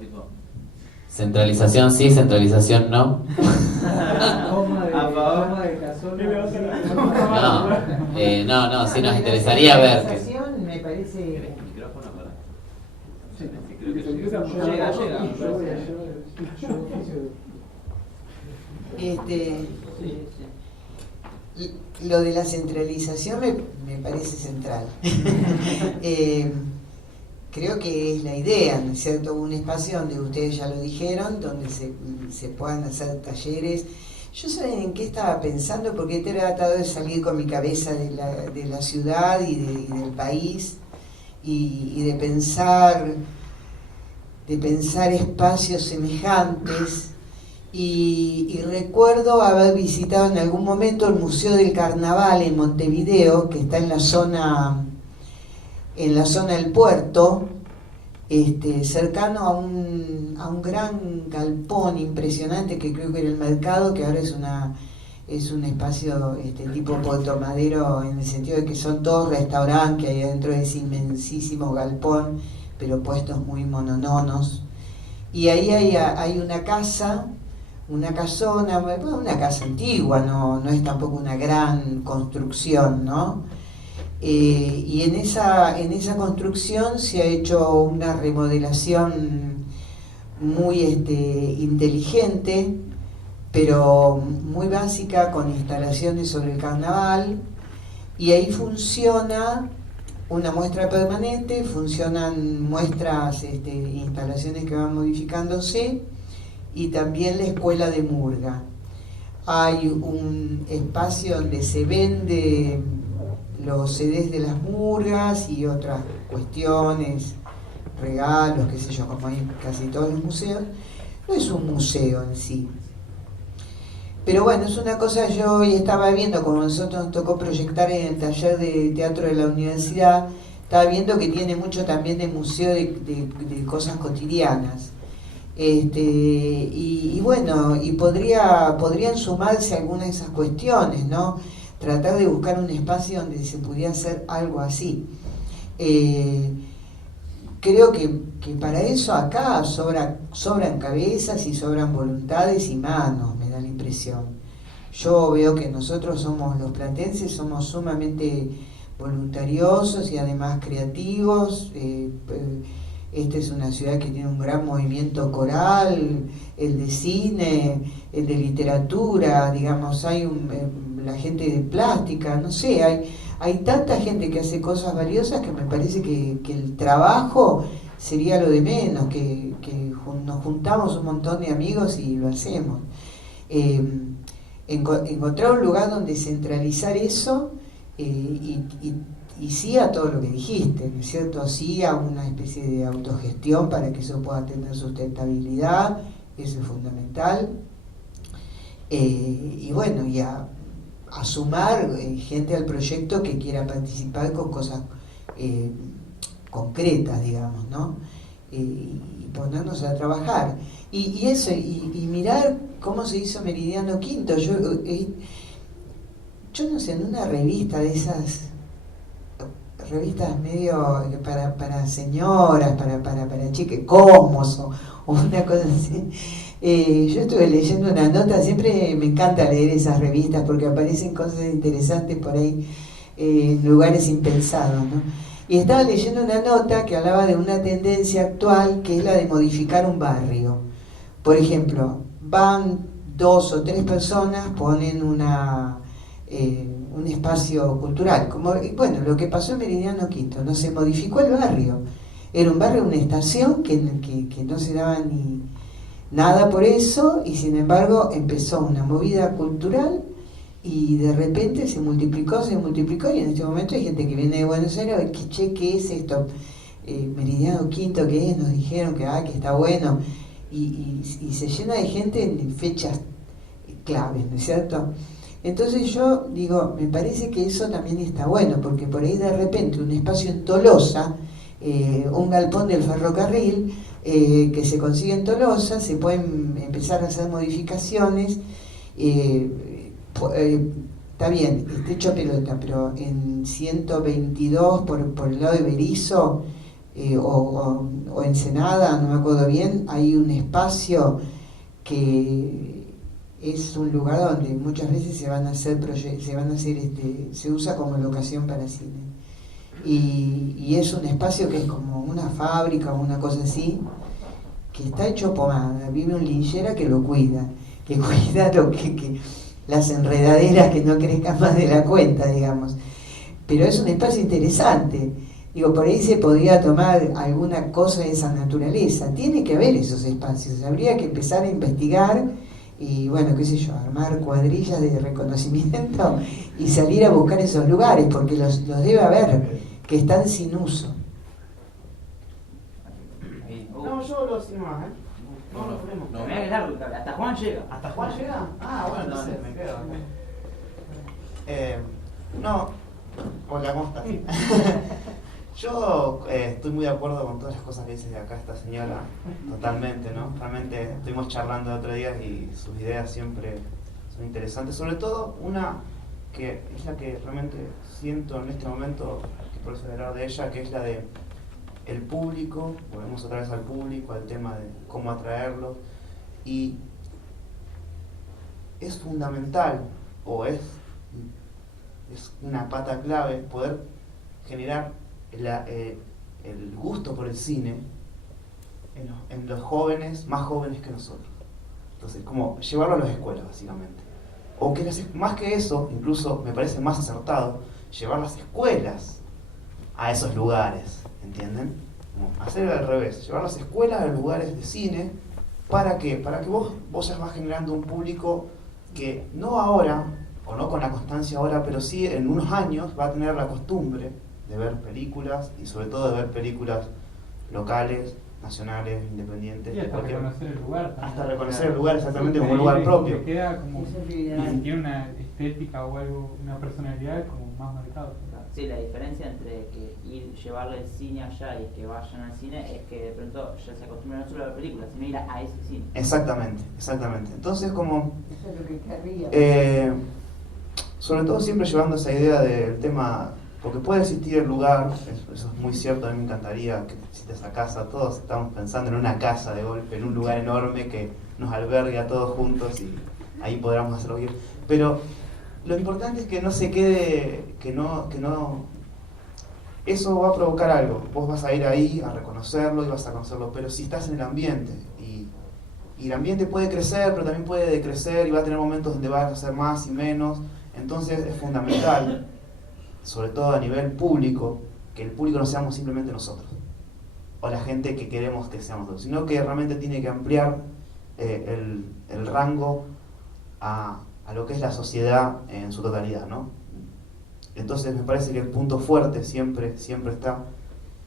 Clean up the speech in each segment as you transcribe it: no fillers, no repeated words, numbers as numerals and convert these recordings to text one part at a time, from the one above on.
tipo... Centralización sí, centralización no. No, sí nos interesaría ver que... Me parece... ¿El micrófono para? Sí, creo que llega. Lo de la centralización me parece central. Creo que es la idea, ¿no es cierto? Un espacio donde ustedes ya lo dijeron, donde se puedan hacer talleres. Yo saben en qué estaba pensando, porque he tratado de salir con mi cabeza de la ciudad y del país y de pensar espacios semejantes. Y recuerdo haber visitado en algún momento el Museo del Carnaval en Montevideo, que está en la zona del puerto, cercano a un gran galpón impresionante que creo que era el mercado, que ahora es un espacio tipo Puerto Madero, en el sentido de que son todos restaurantes que hay dentro de ese inmensísimo galpón, pero puestos muy monononos. Y ahí hay una casa, una casona, una casa antigua, no es tampoco una gran construcción, ¿no? Y en esa construcción se ha hecho una remodelación muy inteligente, pero muy básica, con instalaciones sobre el carnaval, y ahí funciona una muestra permanente, funcionan muestras, instalaciones que van modificándose, y también la escuela de murga. Hay un espacio donde se vende los CDs de las murgas y otras cuestiones, regalos, qué sé yo, como hay en casi todos los museos. No es un museo en sí, pero bueno, es una cosa. Yo hoy estaba viendo, como nosotros nos tocó proyectar en el taller de teatro de la universidad, estaba viendo que tiene mucho también de museo de cosas cotidianas. Y bueno, y podrían sumarse algunas de esas cuestiones, ¿no? Tratar de buscar un espacio donde se pudiera hacer algo así. Creo que para eso acá sobran cabezas y sobran voluntades y manos, me da la impresión. Yo veo que nosotros los platenses somos sumamente voluntariosos y además creativos. Esta es una ciudad que tiene un gran movimiento coral, el de cine, el de literatura, digamos, hay la gente de plástica, no sé, hay tanta gente que hace cosas valiosas que me parece que el trabajo sería lo de menos, que nos juntamos un montón de amigos y lo hacemos. Encontrar un lugar donde centralizar eso, y sí a todo lo que dijiste, ¿no es cierto? Sí a una especie de autogestión para que eso pueda tener sustentabilidad, eso es fundamental. Y bueno, y a sumar gente al proyecto que quiera participar con cosas concretas, digamos, ¿no? Y ponernos a trabajar. Y eso, y mirar cómo se hizo Meridiano Quinto. Yo no sé, en una revista de esas revistas medio para señoras, para chicas, Cosmos o una cosa así. Yo estuve leyendo una nota, siempre me encanta leer esas revistas porque aparecen cosas interesantes por ahí, en lugares impensados, ¿no? Y estaba leyendo una nota que hablaba de una tendencia actual que es la de modificar un barrio. Por ejemplo, van 2 o 3 personas, ponen un espacio cultural, bueno, lo que pasó en Meridiano Quinto, no se modificó el barrio, era un barrio, una estación que no se daba ni nada por eso, y sin embargo empezó una movida cultural y de repente se multiplicó, y en este momento hay gente que viene de Buenos Aires, ¿qué es esto? Meridiano Quinto, ¿qué es? Nos dijeron que está bueno, y se llena de gente en fechas claves, ¿no es cierto? Entonces yo digo, me parece que eso también está bueno, porque por ahí de repente un espacio en Tolosa, un galpón del ferrocarril, que se consigue en Tolosa, se pueden empezar a hacer modificaciones, está bien, está hecho pelota, pero en 122 por el lado de Berizo, o Ensenada, no me acuerdo bien, hay un espacio que es un lugar donde muchas veces se usa como locación para cine. Y es un espacio que es como una fábrica o una cosa así, que está hecho pomada. Vive un linchera que lo cuida, que cuida las enredaderas que no crezcan más de la cuenta, digamos. Pero es un espacio interesante. Digo, por ahí se podría tomar alguna cosa de esa naturaleza. Tiene que haber esos espacios. Habría que empezar a investigar y, bueno, qué sé yo, armar cuadrillas de reconocimiento y salir a buscar esos lugares, porque los debe haber, que están sin uso. No, yo lo sin más, ¿eh? No, no problema. No, me da largo, hasta Juan llega. ¿Hasta Juan llega? Ah, bueno, entonces me quedo. Hola, ¿cómo estás? Yo estoy muy de acuerdo con todas las cosas que dice de acá esta señora, totalmente, ¿no? Realmente estuvimos charlando el otro día y sus ideas siempre son interesantes, sobre todo una que es la que realmente siento en este momento, que por eso voy a hablar de ella, que es la de el público. Volvemos otra vez al público, al tema de cómo atraerlo, y es fundamental, o es una pata clave, poder generar el gusto por el cine en los jóvenes, más jóvenes que nosotros. Entonces, como llevarlo a las escuelas, básicamente. O que más que eso, incluso me parece más acertado, llevar las escuelas a esos lugares, ¿entienden? Como hacer al revés, llevar las escuelas a los lugares de cine. ¿Para qué? Para que vos ya vas generando un público que no ahora, o no con la constancia ahora, pero sí en unos años va a tener la costumbre de ver películas, y sobre todo de ver películas locales, nacionales, independientes. Y hasta reconocer el lugar también. Hasta reconocer el lugar exactamente como un lugar propio. Que queda como, y tiene una estética o algo, una personalidad como más marcada. Sí, la diferencia entre llevarle el cine allá y que vayan al cine es que de pronto ya se acostumbran no solo a ver películas, sino a ir a ese cine. Exactamente. Entonces, como Eso es lo que querría. sobre todo siempre llevando esa idea del tema, porque puede existir el lugar, eso es muy cierto, a mí me encantaría que exista esa casa, todos estamos pensando en una casa de golpe, en un lugar enorme que nos albergue a todos juntos y ahí podamos hacerlo bien. Pero lo importante es que no se quede, que no, eso va a provocar algo. Vos vas a ir ahí a reconocerlo y vas a conocerlo, pero si estás en el ambiente, y el ambiente puede crecer, pero también puede decrecer, y va a tener momentos donde vas a hacer más y menos. Entonces es fundamental, sobre todo a nivel público, que el público no seamos simplemente nosotros, o la gente que queremos que seamos nosotros, sino que realmente tiene que ampliar el rango a lo que es la sociedad en su totalidad, ¿no? Entonces me parece que el punto fuerte siempre está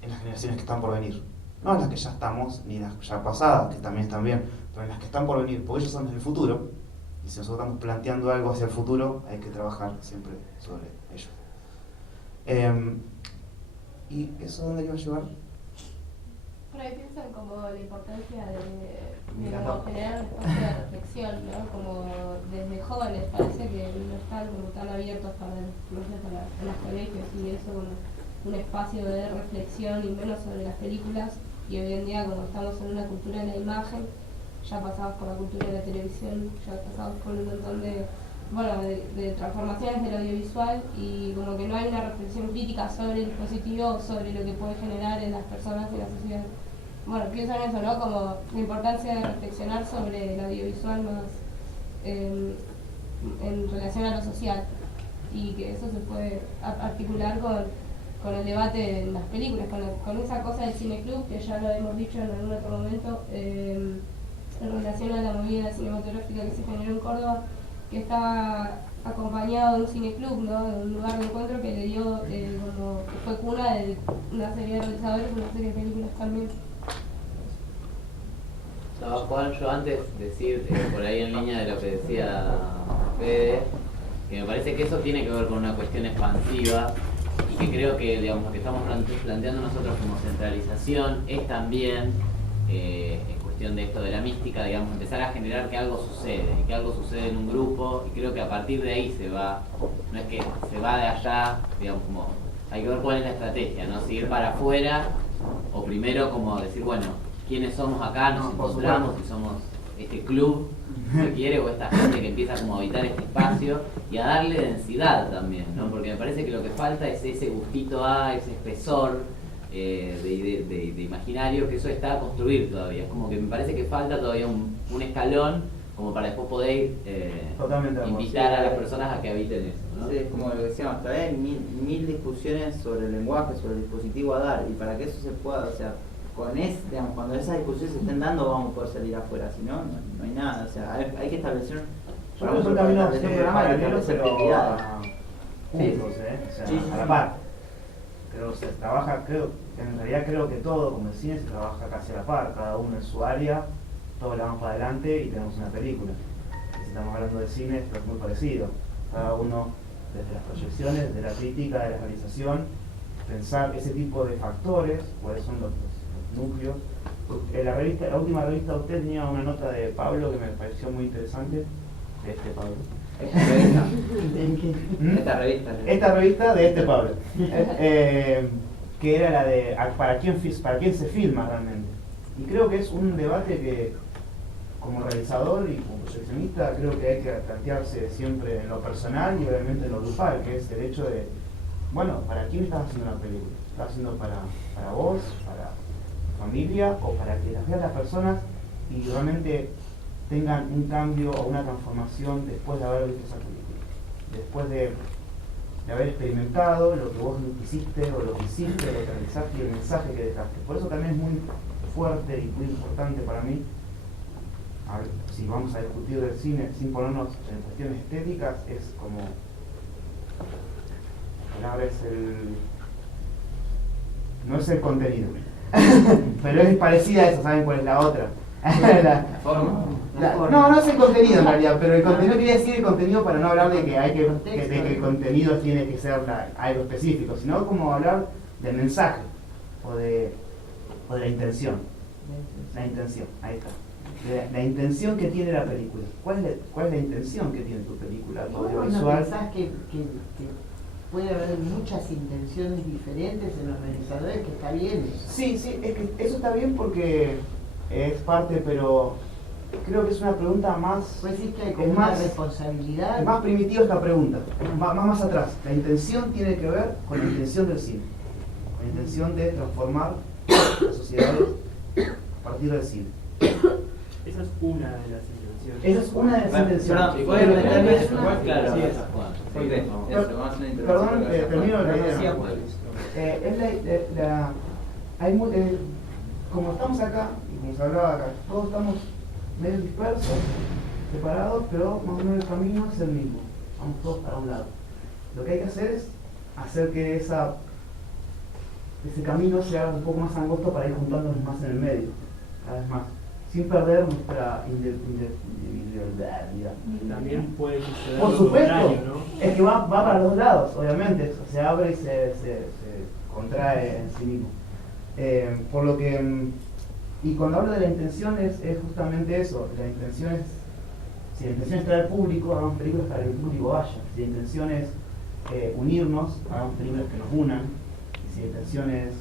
en las generaciones que están por venir, no en las que ya estamos, ni las ya pasadas, que también están bien, pero en las que están por venir, porque ellos son el futuro, y si nosotros estamos planteando algo hacia el futuro, hay que trabajar siempre sobre ello. ¿Y eso dónde iba a llevar? Por ahí piensan como la importancia de como generar un espacio de reflexión, ¿no? Como desde jóvenes parece que no están como tan abiertos para los colegios y eso como un espacio de reflexión y menos sobre las películas, y hoy en día como estamos en una cultura de la imagen, ya pasamos por la cultura de la televisión, ya pasamos por un montón de transformaciones del audiovisual, y como que no hay una reflexión crítica sobre el dispositivo, sobre lo que puede generar en las personas y la sociedad. Bueno, pienso en eso, ¿no? Como la importancia de reflexionar sobre el audiovisual más en relación a lo social, y que eso se puede articular con el debate en las películas, con esa cosa del cineclub, que ya lo hemos dicho en algún otro momento, en relación a la movida cinematográfica que se generó en Córdoba, que está acompañado de un cineclub, ¿no? De un lugar de encuentro que le dio, como que fue cuna de una serie de realizadores, una serie de películas también. No, Juan, yo antes decir, por ahí en línea de lo que decía Fede, que me parece que eso tiene que ver con una cuestión expansiva, y que creo que, digamos, lo que estamos planteando nosotros como centralización es también, en cuestión de esto de la mística, digamos, empezar a generar que algo sucede, y que algo sucede en un grupo, y creo que a partir de ahí se va, no es que se va de allá, digamos, como hay que ver cuál es la estrategia, ¿no? Si ir para afuera o primero como decir, bueno, ¿quiénes somos acá? Nos encontramos y somos este club, si se quiere, o esta gente que empieza como a habitar este espacio y a darle densidad también, ¿no? Porque me parece que lo que falta es ese gustito ese espesor de imaginario, que eso está a construir todavía. Es como que me parece que falta todavía un escalón como para después poder invitar a las personas a que habiten eso, ¿no? Sí, es como lo que decíamos, todavía hay mil discusiones sobre el lenguaje, sobre el dispositivo a dar, y para que eso se pueda, o sea, digamos, cuando esas discusiones se estén dando vamos a poder salir afuera, si no, no hay nada, o sea, hay que establecer Yo creo que son caminos de programa paralelo, pero prioridades. juntos, o sea, Sí, a la par. Pero se trabaja, en realidad creo que todo, como el cine, se trabaja casi a la par, cada uno en su área, todos la vamos para adelante y tenemos una película. Y si estamos hablando de cine, esto es muy parecido. Cada uno, desde las proyecciones, desde la crítica, de la realización, pensar ese tipo de factores, cuáles son los núcleos. La última revista de usted tenía una nota de Pablo que me pareció muy interesante, de Pablo. Esta revista de Pablo, que era la de para quién se filma realmente. Y creo que es un debate que, como realizador y como proyeccionista, creo que hay que plantearse siempre en lo personal y obviamente en lo grupal, que es el hecho de, bueno, ¿para quién estás haciendo una película? ¿Estás haciendo para vos, para tu familia, o para que las vean las personas y realmente tengan un cambio o una transformación después de haber visto esa película? Después de haber experimentado lo que vos hiciste, o lo que hiciste, lo que realizaste y el mensaje que dejaste. Por eso también es muy fuerte y muy importante para mí, a ver, si vamos a discutir del cine sin ponernos en cuestiones estéticas, es como, la palabra es no es el contenido, pero es parecida a eso. ¿Saben cuál es la otra? La forma. No es el contenido en realidad, pero el contenido quería decir el contenido para no hablar de que el contenido tiene que ser algo específico, sino como hablar del mensaje o de la intención. La intención, ahí está. La intención que tiene la película. ¿Cuál es la intención que tiene tu película audiovisual? ¿No pensás que puede haber muchas intenciones diferentes en los realizadores, que está bien eso? Sí, es que eso está bien porque es parte, pero creo que es una pregunta más... Pues sí, que hay como una responsabilidad. Es más primitiva esta pregunta, más atrás. La intención tiene que ver con la intención del cine, la intención de transformar las sociedades a partir del cine. Esa es una de las intenciones. Esa es una de las intenciones. Perdón, termino la idea. Como estamos acá, y como se hablaba acá, todos estamos medio dispersos, separados, pero más o menos el camino es el mismo. Vamos todos para un lado. Lo que hay que hacer es hacer que ese camino sea un poco más angosto para ir juntándonos más en el medio, cada vez más, sin perder nuestra individualidad. También puede suceder Por lo supuesto, contrario, ¿no? es que va para los lados, obviamente, se abre y se contrae en sí mismo. Por lo que, y cuando hablo de la intención es justamente eso. La intención es, si la intención es traer público, hagamos películas para que el público vaya. Si la intención es unirnos, hagamos películas que nos unan. Y si la intención es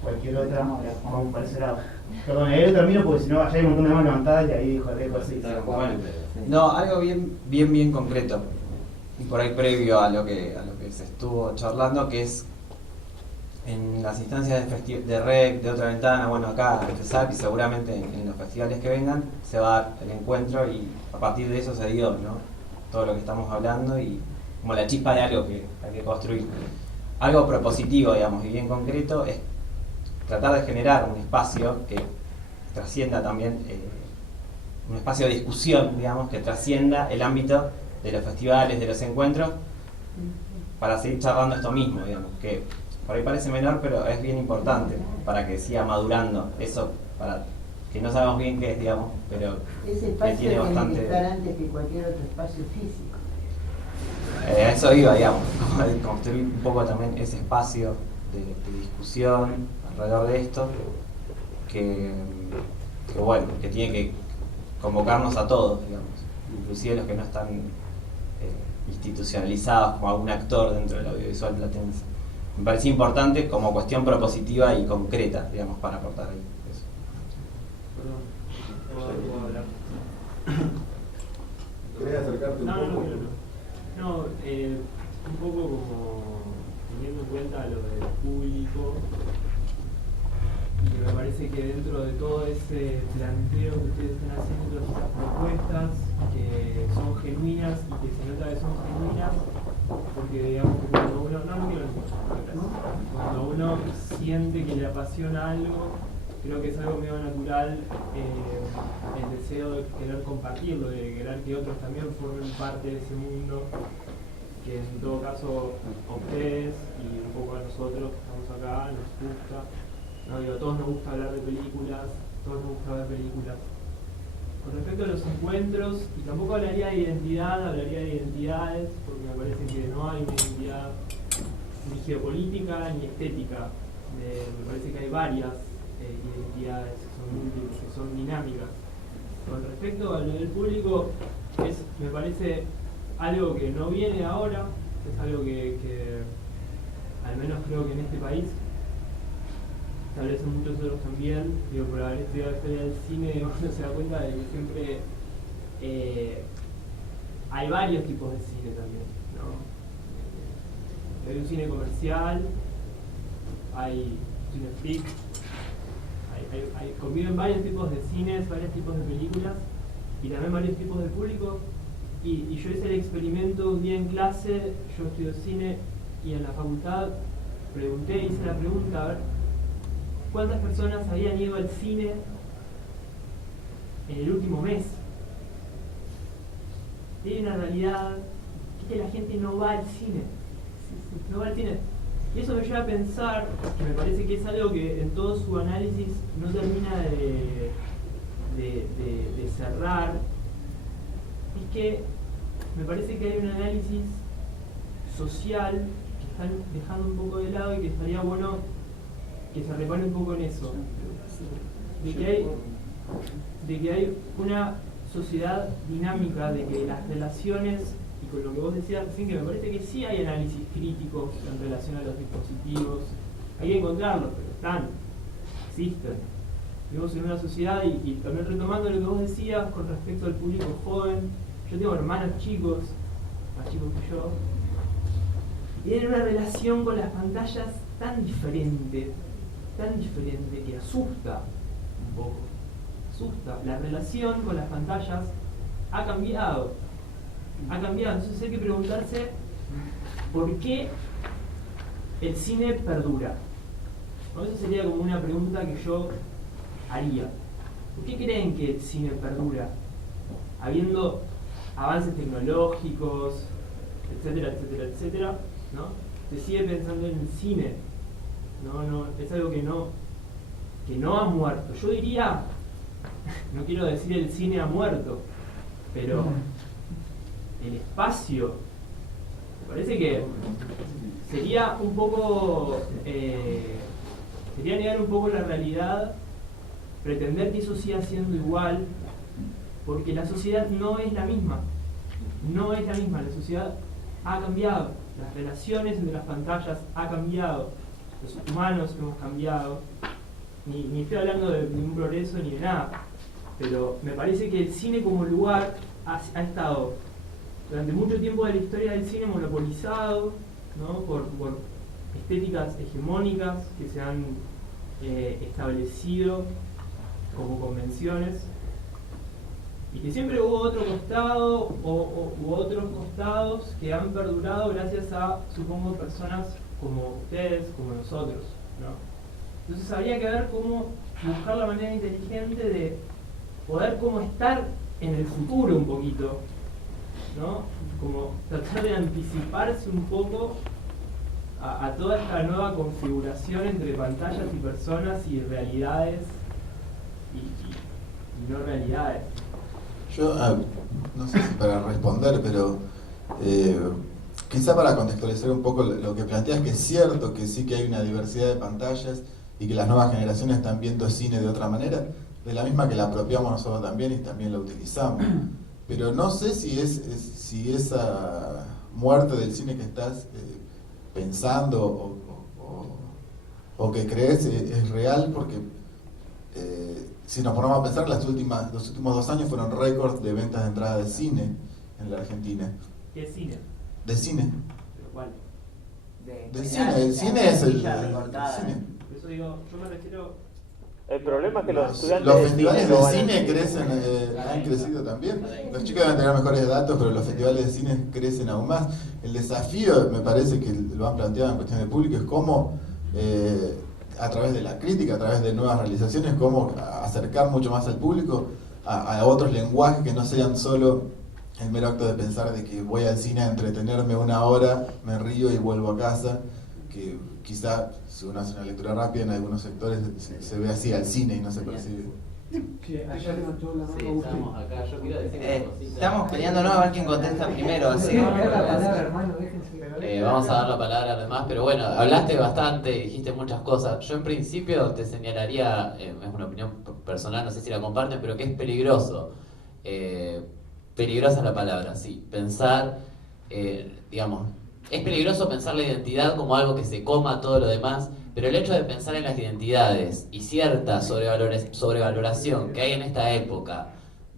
cualquier otra, vamos para ese lado. Perdón, ahí lo termino porque si no allá hay un montón de manos levantadas y ahí dejo así. No, algo bien concreto, y por ahí previo a lo que se estuvo charlando, que es en las instancias de REC, de Otra Ventana, bueno, acá en FESAP y seguramente en los festivales que vengan, se va a dar el encuentro y a partir de eso se dio, ¿no? Todo lo que estamos hablando y como la chispa de algo que hay que construir. Algo propositivo, digamos, y bien concreto, es tratar de generar un espacio que trascienda también, un espacio de discusión, digamos, que trascienda el ámbito de los festivales, de los encuentros, para seguir charlando esto mismo, digamos, que por ahí parece menor, pero es bien importante para que siga madurando eso, para que no sabemos bien qué es, digamos, pero ese que espacio tiene bastante... que estar antes que cualquier otro espacio físico. Eso iba, digamos, de construir un poco también ese espacio de discusión alrededor de esto, que bueno, que tiene que convocarnos a todos, digamos, inclusive los que no están institucionalizados como algún actor dentro del audiovisual platense. me parecía importante como cuestión propositiva y concreta, digamos, para aportar ahí. Eso. Perdón, ¿puedo hablar? ¿Querés acercarte un poco? No, un poco como teniendo en cuenta lo del público, y me parece que dentro de todo ese planteo que ustedes están haciendo, todas esas propuestas que son genuinas y que se nota que son genuinas, porque digamos que cuando uno, cuando uno siente que le apasiona algo, creo que es algo medio natural, el deseo de querer compartirlo, de querer que otros también formen parte de ese mundo, que en todo caso a ustedes y un poco a nosotros que estamos acá nos gusta. No, digo, a todos nos gusta hablar de películas, todos nos gusta ver películas. Con respecto a los encuentros, y tampoco hablaría de identidad, hablaría de identidades, porque me parece que no hay una identidad ni geopolítica ni estética. Me parece que hay varias identidades que son múltiples, que son dinámicas. Con respecto a lo del público, me parece algo que no viene ahora, es algo que al menos creo que en este país, tal vez en muchos otros también, digo, por haber estudiado historia del cine, uno se da cuenta de que siempre hay varios tipos de cine también, ¿no? Hay un cine comercial, hay cine freak, conviven varios tipos de cines, varios tipos de películas y también varios tipos de público. Y yo hice el experimento un día en clase, yo estudio cine y en la facultad hice la pregunta, a ver, ¿cuántas personas habían ido al cine en el último mes? Y hay una realidad que la gente no va al cine, no va al cine. Y eso me lleva a pensar, que me parece que es algo que en todo su análisis no termina de cerrar, es que me parece que hay un análisis social que están dejando un poco de lado y que estaría bueno que se repare un poco en eso, de que hay una sociedad dinámica, de que las relaciones, y con lo que vos decías recién, que me parece que sí hay análisis críticos en relación a los dispositivos, hay que encontrarlos, pero existen. Vivimos en una sociedad, y también retomando lo que vos decías con respecto al público joven, yo tengo hermanos chicos, más chicos que yo, y tienen una relación con las pantallas tan diferente que asusta un poco. Asusta. La relación con las pantallas ha cambiado. Entonces hay que preguntarse por qué el cine perdura. Bueno, esa sería como una pregunta que yo haría. ¿Por qué creen que el cine perdura? Habiendo avances tecnológicos, etcétera, ¿no? Se sigue pensando en el cine. No, es algo que no ha muerto. Yo diría, no quiero decir el cine ha muerto, pero el espacio, me parece que sería un poco, sería negar un poco la realidad, pretender que eso siga siendo igual, porque la sociedad no es la misma, la sociedad ha cambiado, las relaciones entre las pantallas ha cambiado, los humanos hemos cambiado, ni estoy hablando de ningún progreso ni de nada, pero me parece que el cine como lugar ha estado durante mucho tiempo de la historia del cine monopolizado, ¿no? por estéticas hegemónicas que se han establecido como convenciones, y que siempre hubo otro costado u otros costados que han perdurado gracias a, supongo, personas como ustedes, como nosotros, ¿no? Entonces habría que ver cómo buscar la manera inteligente de poder cómo estar en el futuro un poquito, ¿no? Como tratar de anticiparse un poco a toda esta nueva configuración entre pantallas y personas y realidades y no realidades. Yo, no sé si para responder, pero quizá para contextualizar un poco lo que planteas, que es cierto que sí que hay una diversidad de pantallas y que las nuevas generaciones están viendo cine de otra manera, de la misma que la apropiamos nosotros también y también la utilizamos. Pero no sé si esa muerte del cine que estás pensando o o que crees es real, porque si nos ponemos a pensar, los últimos 2 años fueron récords de ventas de entrada de cine en la Argentina. ¿Qué es cine? De cine. ¿Pero cuál? Del cine, el cine es el cine. Por eso digo, yo me refiero... El problema es que los estudiantes Los de festivales no de van a- cine crecen, han crecido también. Los chicos deben tener mejores datos, pero los festivales de cine crecen aún más. El desafío, me parece que lo han planteado en cuestión de público, es cómo, a través de la crítica, a través de nuevas realizaciones, cómo acercar mucho más al público a otros lenguajes que no sean solo el mero acto de pensar de que voy al cine a entretenerme 1 hora, me río y vuelvo a casa, que quizá si uno hace una lectura rápida en algunos sectores se ve así al cine y no se percibe. Estamos acá, yo quiero decir una cosita. Estamos peleándonos a ver quién contesta primero, así. Vamos a dar la palabra a los demás, pero bueno, hablaste bastante, dijiste muchas cosas. Yo en principio te señalaría, es una opinión personal, no sé si la comparten, pero que es peligroso. Peligrosa es la palabra, sí. Pensar, digamos, es peligroso pensar la identidad como algo que se coma todo lo demás, pero el hecho de pensar en las identidades y cierta sobrevaloración que hay en esta época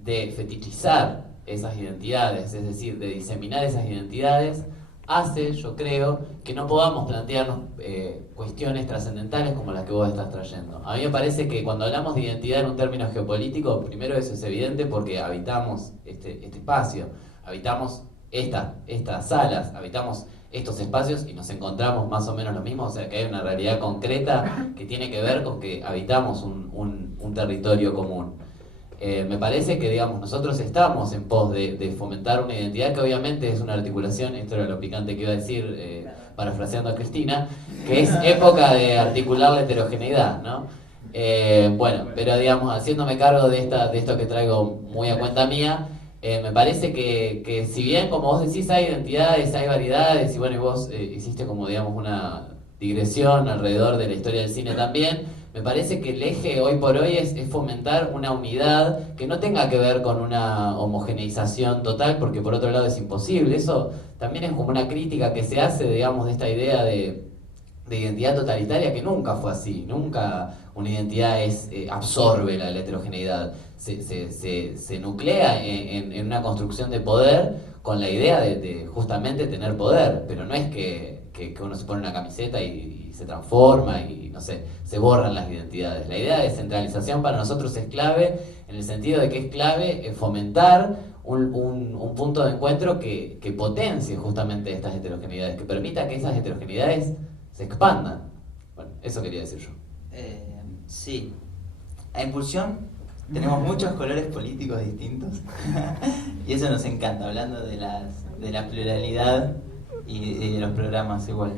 de fetichizar esas identidades, es decir, de diseminar esas identidades, hace, yo creo, que no podamos plantearnos cuestiones trascendentales como las que vos estás trayendo. A mí me parece que cuando hablamos de identidad en un término geopolítico, primero eso es evidente porque habitamos este espacio, habitamos estas salas, habitamos estos espacios y nos encontramos más o menos lo mismo, o sea que hay una realidad concreta que tiene que ver con que habitamos un territorio común. Me parece que, digamos, nosotros estamos en pos de fomentar una identidad que obviamente es una articulación, esto era lo picante que iba a decir, parafraseando a Cristina, que es época de articular la heterogeneidad, ¿no? Bueno, pero digamos, haciéndome cargo de esto que traigo muy a cuenta mía, me parece que si bien, como vos decís, hay identidades, hay variedades, y bueno, y vos hiciste como, digamos, una digresión alrededor de la historia del cine también, me parece que el eje hoy por hoy es fomentar una unidad que no tenga que ver con una homogeneización total, porque por otro lado es imposible. Eso también es como una crítica que se hace, digamos, de esta idea de identidad totalitaria, que nunca fue así. Nunca una identidad absorbe la heterogeneidad. Se nuclea en una construcción de poder con la idea de justamente tener poder, pero no es que uno se pone una camiseta y se transforma y no sé, se borran las identidades. La idea de descentralización para nosotros es clave en el sentido de que es clave fomentar un punto de encuentro que potencie justamente estas heterogeneidades, que permita que esas heterogeneidades se expandan. Bueno, eso quería decir yo. Sí. A Impulsión tenemos muchos colores políticos distintos y eso nos encanta, hablando de la pluralidad y de los programas igual.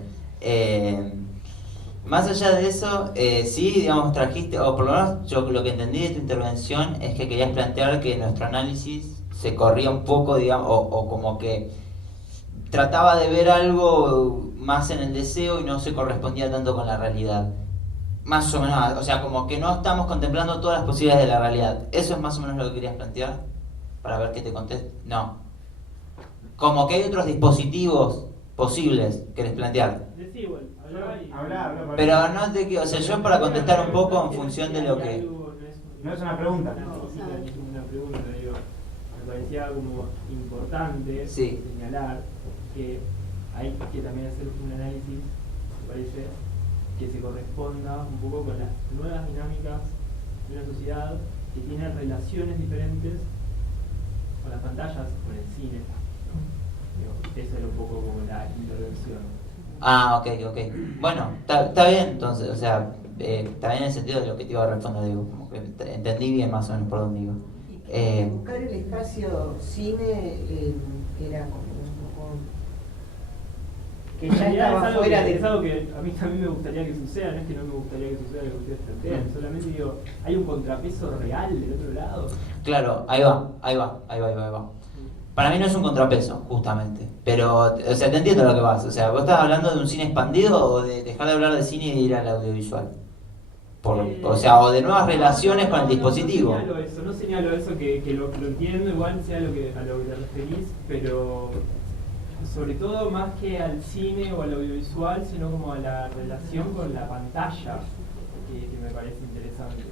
Más allá de eso, sí, digamos, trajiste, o por lo menos yo lo que entendí de tu intervención es que querías plantear que nuestro análisis se corría un poco, digamos, o como que trataba de ver algo más en el deseo y no se correspondía tanto con la realidad. Más o menos, o sea, como que no estamos contemplando todas las posibilidades de la realidad. ¿Eso es más o menos lo que querías plantear? Para ver qué te contesto. No. Como que hay otros dispositivos posibles, ¿querés plantear? Decí igual, Habla. Pero no te quiero, o sea, yo para contestar un poco en función de lo que... No es una pregunta. No, es una pregunta, digo. Me parecía como importante Sí. señalar que hay que también hacer un análisis, me parece, que se corresponda un poco con las nuevas dinámicas de una sociedad que tiene relaciones diferentes con las pantallas, con el cine. Digo, esa era un poco como la intervención. Ah, ok. Bueno, está bien entonces, o sea, está bien en el sentido de lo que te iba a responder, digo, como que entendí bien más o menos por dónde iba. Buscar el espacio cine era como un poco que En ya realidad estaba es algo fuera que, de... es algo que a mí también me gustaría que suceda, no es que no me gustaría que suceda lo que ustedes plantean, solamente digo, hay un contrapeso real del otro lado. Claro, ahí va. Para mí no es un contrapeso, justamente. Pero, o sea, te entiendo lo que vas. O sea, ¿vos estás hablando de un cine expandido o de dejar de hablar de cine y de ir al audiovisual? O sea, o de nuevas relaciones con el dispositivo. No señalo eso que lo entiendo, igual sea a lo que te referís, pero sobre todo más que al cine o al audiovisual, sino como a la relación con la pantalla, que me parece interesante,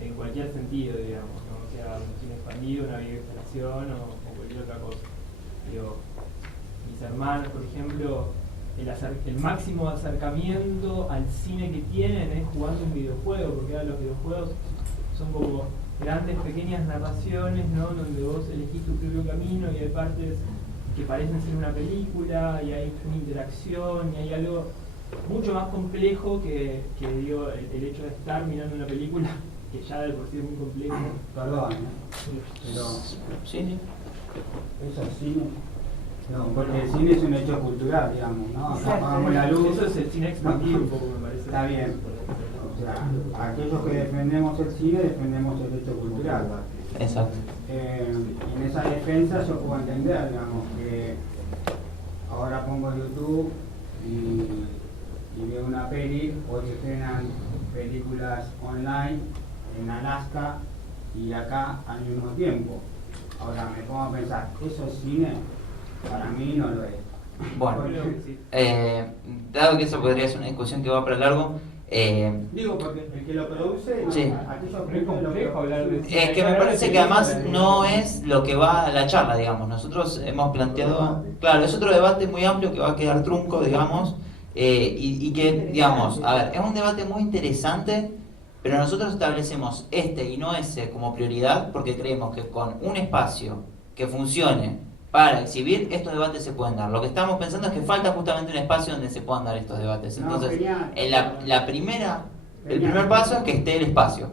en cualquier sentido, digamos, ¿no? O sea, un cine expandido, una videoinstalación o cualquier otra cosa. Digo, mis hermanos, por ejemplo, el máximo acercamiento al cine que tienen es jugando un videojuego, porque ahora los videojuegos son como grandes, pequeñas narraciones, ¿no? Donde vos elegís tu propio camino y hay partes que parecen ser una película y hay una interacción y hay algo mucho más complejo que digo, el hecho de estar mirando una película que ya de por sí es muy complejo. Perdón, pero sí. ¿Eso es cine? No, porque el cine es un hecho cultural, digamos, ¿no? Acá apagamos la luz. Eso es el cine expandido un poco, me parece. Está bien. O sea, aquellos que defendemos el cine, defendemos el hecho cultural. Exacto. Y en esa defensa yo puedo entender, digamos, que ahora pongo YouTube y veo una peli, o se estrenan películas online en Alaska y acá al mismo tiempo. Ahora me pongo a pensar, ¿eso es cine? Para mí no lo es. Bueno, dado que eso podría ser una discusión que va para largo, digo, porque el que lo produce, sí. Es que me parece que además no es lo que va a la charla, digamos. Nosotros hemos planteado, claro, es otro debate muy amplio que va a quedar trunco, digamos, y que, digamos, a ver, es un debate muy interesante, pero nosotros establecemos y no ese como prioridad porque creemos que con un espacio que funcione para exhibir, estos debates se pueden dar. Lo que estamos pensando es que falta justamente un espacio donde se puedan dar estos debates. Entonces, el primer paso es que esté el espacio.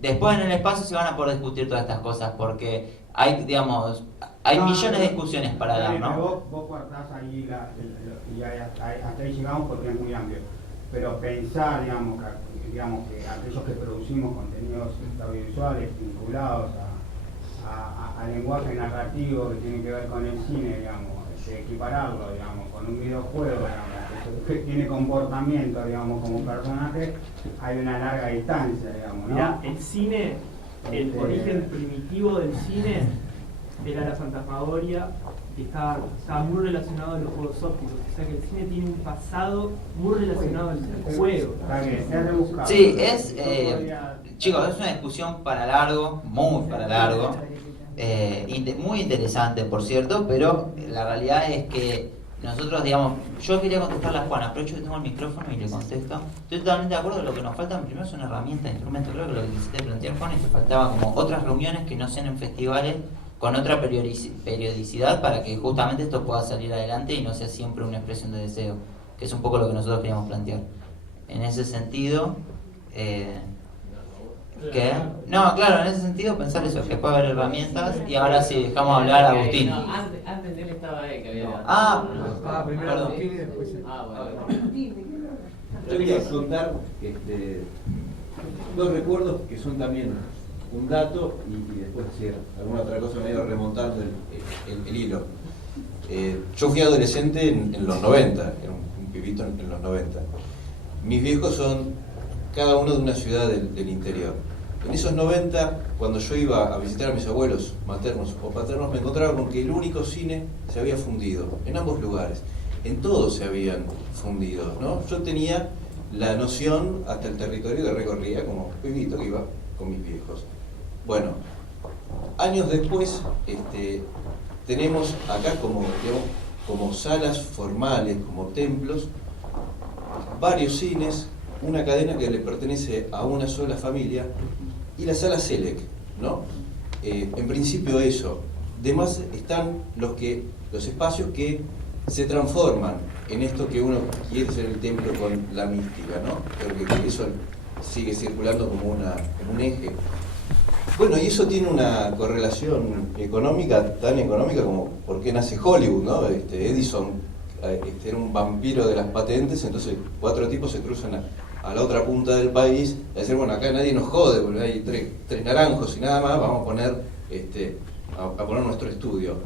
Después en el espacio se van a poder discutir todas estas cosas, porque hay, digamos, hay millones de discusiones para dar, ¿no? Vos cortás ahí y hasta ahí llegamos porque es muy amplio. Pero pensar, digamos, que aquellos que producimos contenidos audiovisuales vinculados al lenguaje narrativo que tiene que ver con el cine, digamos, equipararlo, digamos, con un videojuego, digamos, que tiene comportamiento, digamos, como personaje, hay una larga distancia, digamos, ¿no? Mirá, el cine, el origen primitivo del cine era la fantasmagoria, que estaba muy relacionado a los juegos ópticos, o sea que el cine tiene un pasado muy relacionado al juego. Sí, chicos, es una discusión para largo, muy para largo, muy interesante, por cierto, pero la realidad es que nosotros, digamos, yo quería contestarle a Juana, aprovecho que tengo el micrófono y le contesto. Estoy totalmente de acuerdo que lo que nos falta primero es una herramienta, instrumento. Creo que lo que quisiste plantear, Juan, es que faltaba como otras reuniones que no sean en festivales con otra periodicidad para que justamente esto pueda salir adelante y no sea siempre una expresión de deseo, que es un poco lo que nosotros queríamos plantear. En ese sentido, no, claro, en ese sentido pensar eso, que puede haber herramientas. Y ahora sí, dejamos hablar a Agustín. No, antes de él estaba él que había... primero Agustín y después... Yo quería contar dos recuerdos que son también un dato y después hacer alguna otra cosa medio remontando el hilo. Yo fui adolescente en los 90, era un pibito en los 90. Mis viejos son cada uno de una ciudad del interior. En esos 90, cuando yo iba a visitar a mis abuelos maternos o paternos, me encontraba con que el único cine se había fundido, en ambos lugares. En todos se habían fundido, ¿no? Yo tenía la noción hasta el territorio que recorría como pibito que iba con mis viejos. Bueno, años después tenemos acá como salas formales, como templos, varios cines, una cadena que le pertenece a una sola familia y la sala Selec, ¿no? En principio eso. Además están los espacios que se transforman en esto que uno quiere ser el templo con la mística, ¿no? Creo que eso sigue circulando como un eje. Bueno, y eso tiene una correlación económica, tan económica como por qué nace Hollywood, ¿no? Edison era un vampiro de las patentes, entonces 4 tipos se cruzan a la otra punta del país y decir, bueno, acá nadie nos jode, porque hay tres naranjos y nada más, vamos a poner a poner nuestro estudio.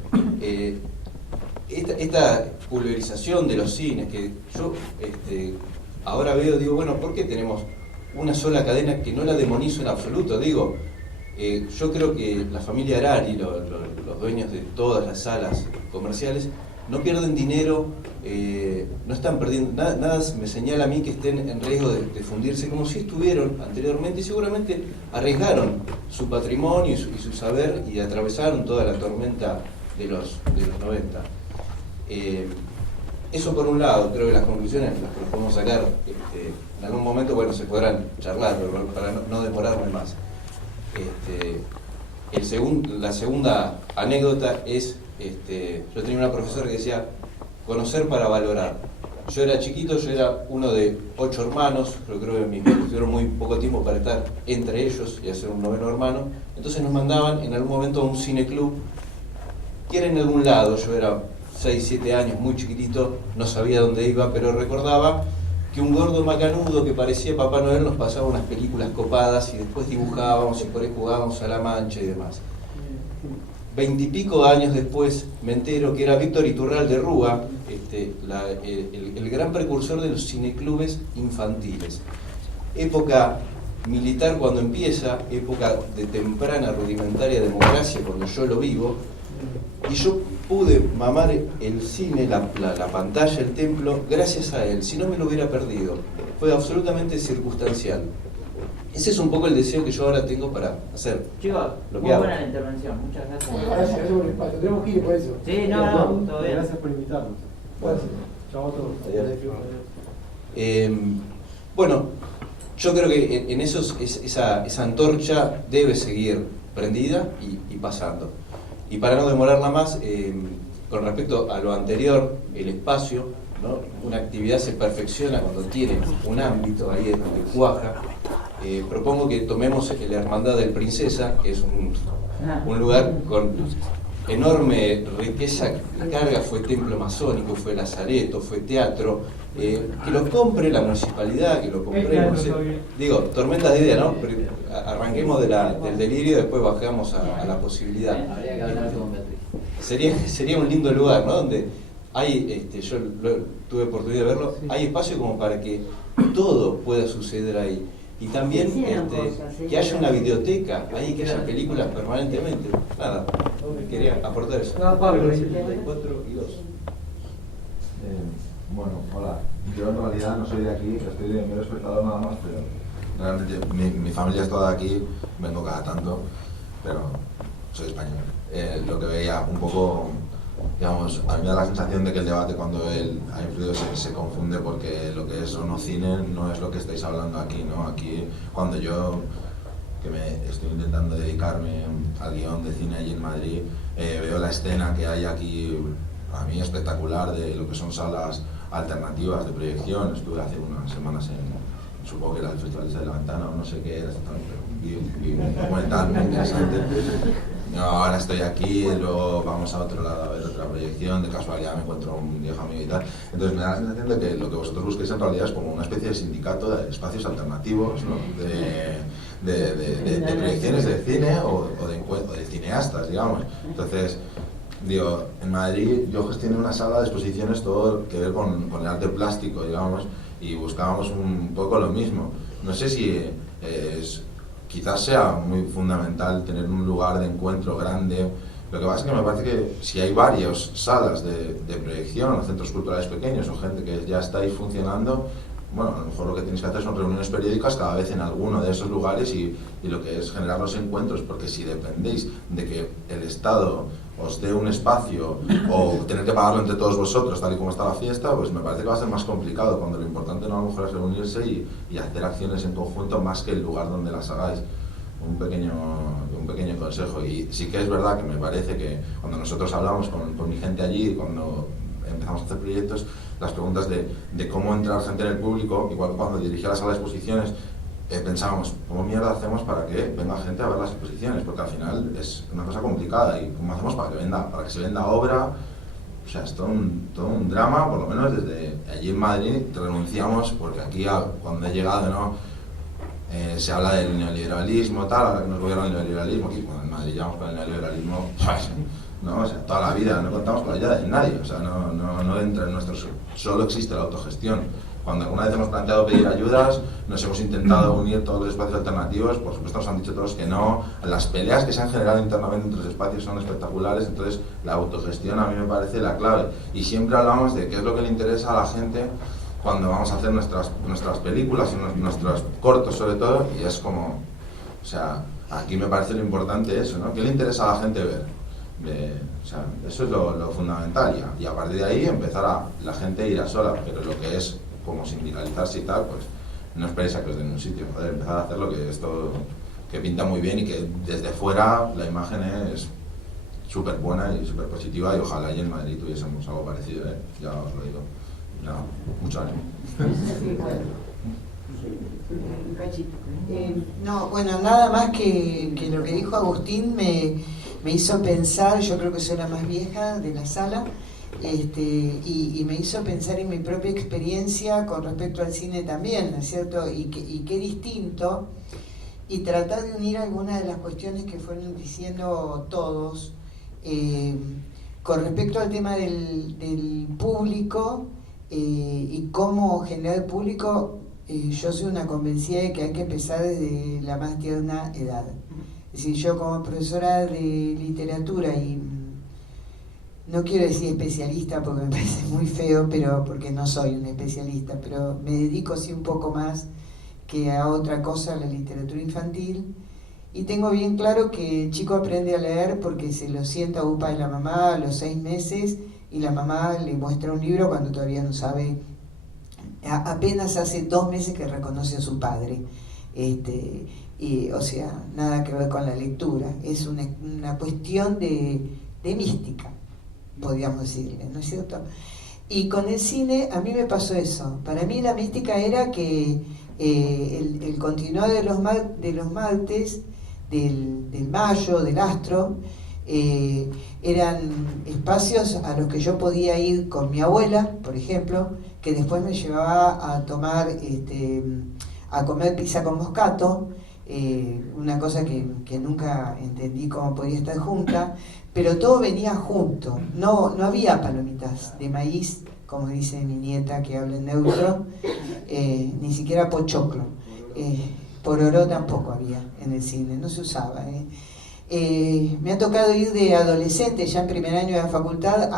Esta pulverización de los cines que yo ahora veo, digo, bueno, ¿por qué tenemos una sola cadena que no la demonizo en absoluto? Digo, yo creo que la familia Harari, los dueños de todas las salas comerciales, no pierden dinero, no están perdiendo, nada me señala a mí que estén en riesgo de fundirse, como si estuvieron anteriormente, y seguramente arriesgaron su patrimonio y su saber y atravesaron toda la tormenta de los 90. Eso por un lado, creo que las conclusiones las podemos sacar en algún momento, bueno, se podrán charlar, pero para no demorarme más. La segunda anécdota es, yo tenía una profesora que decía, conocer para valorar. Yo era chiquito, yo era uno de 8 hermanos, pero creo que mis padres tuvieron muy poco tiempo para estar entre ellos y hacer un 9º hermano, entonces nos mandaban en algún momento a un cineclub, que era en algún lado. Yo era 6, 7 años, muy chiquitito, no sabía dónde iba, pero recordaba que un gordo macanudo que parecía Papá Noel nos pasaba unas películas copadas y después dibujábamos y por ahí jugábamos a la mancha y demás. 20 y pico años después me entero que era Víctor Iturralde Rúa, el gran precursor de los cineclubes infantiles. Época militar cuando empieza, época de temprana rudimentaria democracia cuando yo lo vivo, y yo pude mamar el cine, la pantalla, el templo, gracias a él. Si no me lo hubiera perdido. Fue absolutamente circunstancial. Ese es un poco el deseo que yo ahora tengo para hacer. Chicos, lo muy que hago. buena la intervención. Muchas gracias. Gracias por el espacio. Tenemos que ir por eso. Sí, no, todo bien. Gracias por invitarnos. Gracias. Chao a todos. Bueno, yo creo que en esa antorcha debe seguir prendida y pasando. Y para no demorarla más, con respecto a lo anterior, el espacio, ¿no? Una actividad se perfecciona cuando tiene un ámbito, ahí es donde cuaja. Propongo que tomemos la Hermandad del Princesa, que es un lugar con enorme riqueza y carga, fue templo masónico, fue lazareto, fue teatro, que lo compre la municipalidad, que lo compremos. Digo, tormentas de idea, ¿no? Arranquemos del delirio y después bajamos a la posibilidad. Habría que hablar con Beatriz. Sería un lindo lugar, ¿no? Donde hay, yo tuve oportunidad de verlo, hay espacio como para que todo pueda suceder ahí. Y también que haya una videoteca ahí, que haya películas permanentemente. Nada, quería aportar eso. Pablo, 54 y 2. Bueno, hola. Yo en realidad no soy de aquí, estoy de mero espectador nada más, pero realmente mi familia es toda de aquí, vengo cada tanto, pero soy español. Lo que veía un poco, digamos, a mí me da la sensación de que el debate cuando él ha influido se confunde, porque lo que es o no cine no es lo que estáis hablando aquí, ¿no? Aquí, cuando yo, que me estoy intentando dedicarme al guión de cine allí en Madrid, veo la escena que hay aquí, a mí espectacular, de lo que son salas alternativas de proyección. Estuve hace unas semanas supongo que era el Festival de la Ventana o no sé qué era, pero vi un documental muy interesante. No, ahora estoy aquí, luego vamos a otro lado a ver otra proyección, de casualidad me encuentro un viejo amigo y tal. Entonces me da la sensación de que lo que vosotros busquéis en realidad es como una especie de sindicato de espacios alternativos, ¿no? de proyecciones de cine o de cineastas, digamos. Entonces, digo, en Madrid yo gestioné una sala de exposiciones todo que ver con el arte plástico, digamos, y buscábamos un poco lo mismo. No sé si quizás sea muy fundamental tener un lugar de encuentro grande. Lo que pasa es que me parece que si hay varias salas de proyección, centros culturales pequeños o gente que ya estáis funcionando, bueno, a lo mejor lo que tenéis que hacer son reuniones periódicas cada vez en alguno de esos lugares y lo que es generar los encuentros, porque si dependéis de que el Estado os dé un espacio o tener que pagarlo entre todos vosotros tal y como está la fiesta, pues me parece que va a ser más complicado, cuando lo importante no a lo mejor es reunirse y hacer acciones en conjunto más que el lugar donde las hagáis. Un pequeño consejo. Y sí que es verdad que me parece que cuando nosotros hablamos con mi gente allí, cuando empezamos a hacer proyectos, las preguntas de cómo entrar gente en el público, igual que cuando dirigía la sala de exposiciones, pensábamos, ¿cómo mierda hacemos para que venga gente a ver las exposiciones? Porque al final es una cosa complicada. ¿Y cómo hacemos para que se venda obra? O sea, es todo un drama. Por lo menos desde allí en Madrid renunciamos, porque aquí cuando he llegado, ¿no? Se habla del neoliberalismo, tal, ahora que nos gobierna el neoliberalismo, aquí bueno, en Madrid llevamos con el neoliberalismo, ¿no? O sea, toda la vida, no contamos con la ayuda de nadie, o sea, no entra en nuestro... Solo existe la autogestión. Cuando alguna vez hemos planteado pedir ayudas, nos hemos intentado unir todos los espacios alternativos, por supuesto nos han dicho todos que no. Las peleas que se han generado internamente entre los espacios son espectaculares, entonces la autogestión a mí me parece la clave. Y siempre hablamos de qué es lo que le interesa a la gente cuando vamos a hacer nuestras películas y nuestros cortos sobre todo, y es como, o sea, aquí me parece lo importante eso, ¿no? ¿Qué le interesa a la gente ver? O sea, eso es lo fundamental, y a partir de ahí empezar a la gente irá sola, pero lo que es como sindicalizarse y tal, pues no esperéis a que os den un sitio, joder, empezar a hacer lo que esto que pinta muy bien y que desde fuera la imagen es súper buena y súper positiva, y ojalá y en Madrid tuviésemos algo parecido, ya os lo digo. No, mucho ánimo. No, bueno, nada más que lo que dijo Agustín me hizo pensar, yo creo que soy la más vieja de la sala, y me hizo pensar en mi propia experiencia con respecto al cine también, ¿no es cierto? Y qué distinto, y tratar de unir algunas de las cuestiones que fueron diciendo todos, con respecto al tema del público, y cómo generar público. Yo soy una convencida de que hay que empezar desde la más tierna edad. Es decir, yo como profesora de literatura, y no quiero decir especialista porque me parece muy feo, pero porque no soy una especialista, pero me dedico sí un poco más que a otra cosa, a la literatura infantil, y tengo bien claro que el chico aprende a leer porque se lo sienta upa de la mamá a los 6 meses, y la mamá le muestra un libro cuando todavía no sabe, apenas hace 2 meses que reconoce a su padre, y o sea, nada que ver con la lectura, es una cuestión de mística, podríamos decirle, ¿no es cierto? Y con el cine a mí me pasó eso. Para mí la mística era que el continuado de los martes, del Mayo, del Astro, eran espacios a los que yo podía ir con mi abuela, por ejemplo, que después me llevaba a tomar, a comer pizza con moscato, una cosa que nunca entendí cómo podía estar junta, pero todo venía junto, no había palomitas de maíz, como dice mi nieta que habla en neutro, ni siquiera pochoclo, pororó tampoco había en el cine, no se usaba. Me ha tocado ir de adolescente, ya en primer año de la facultad,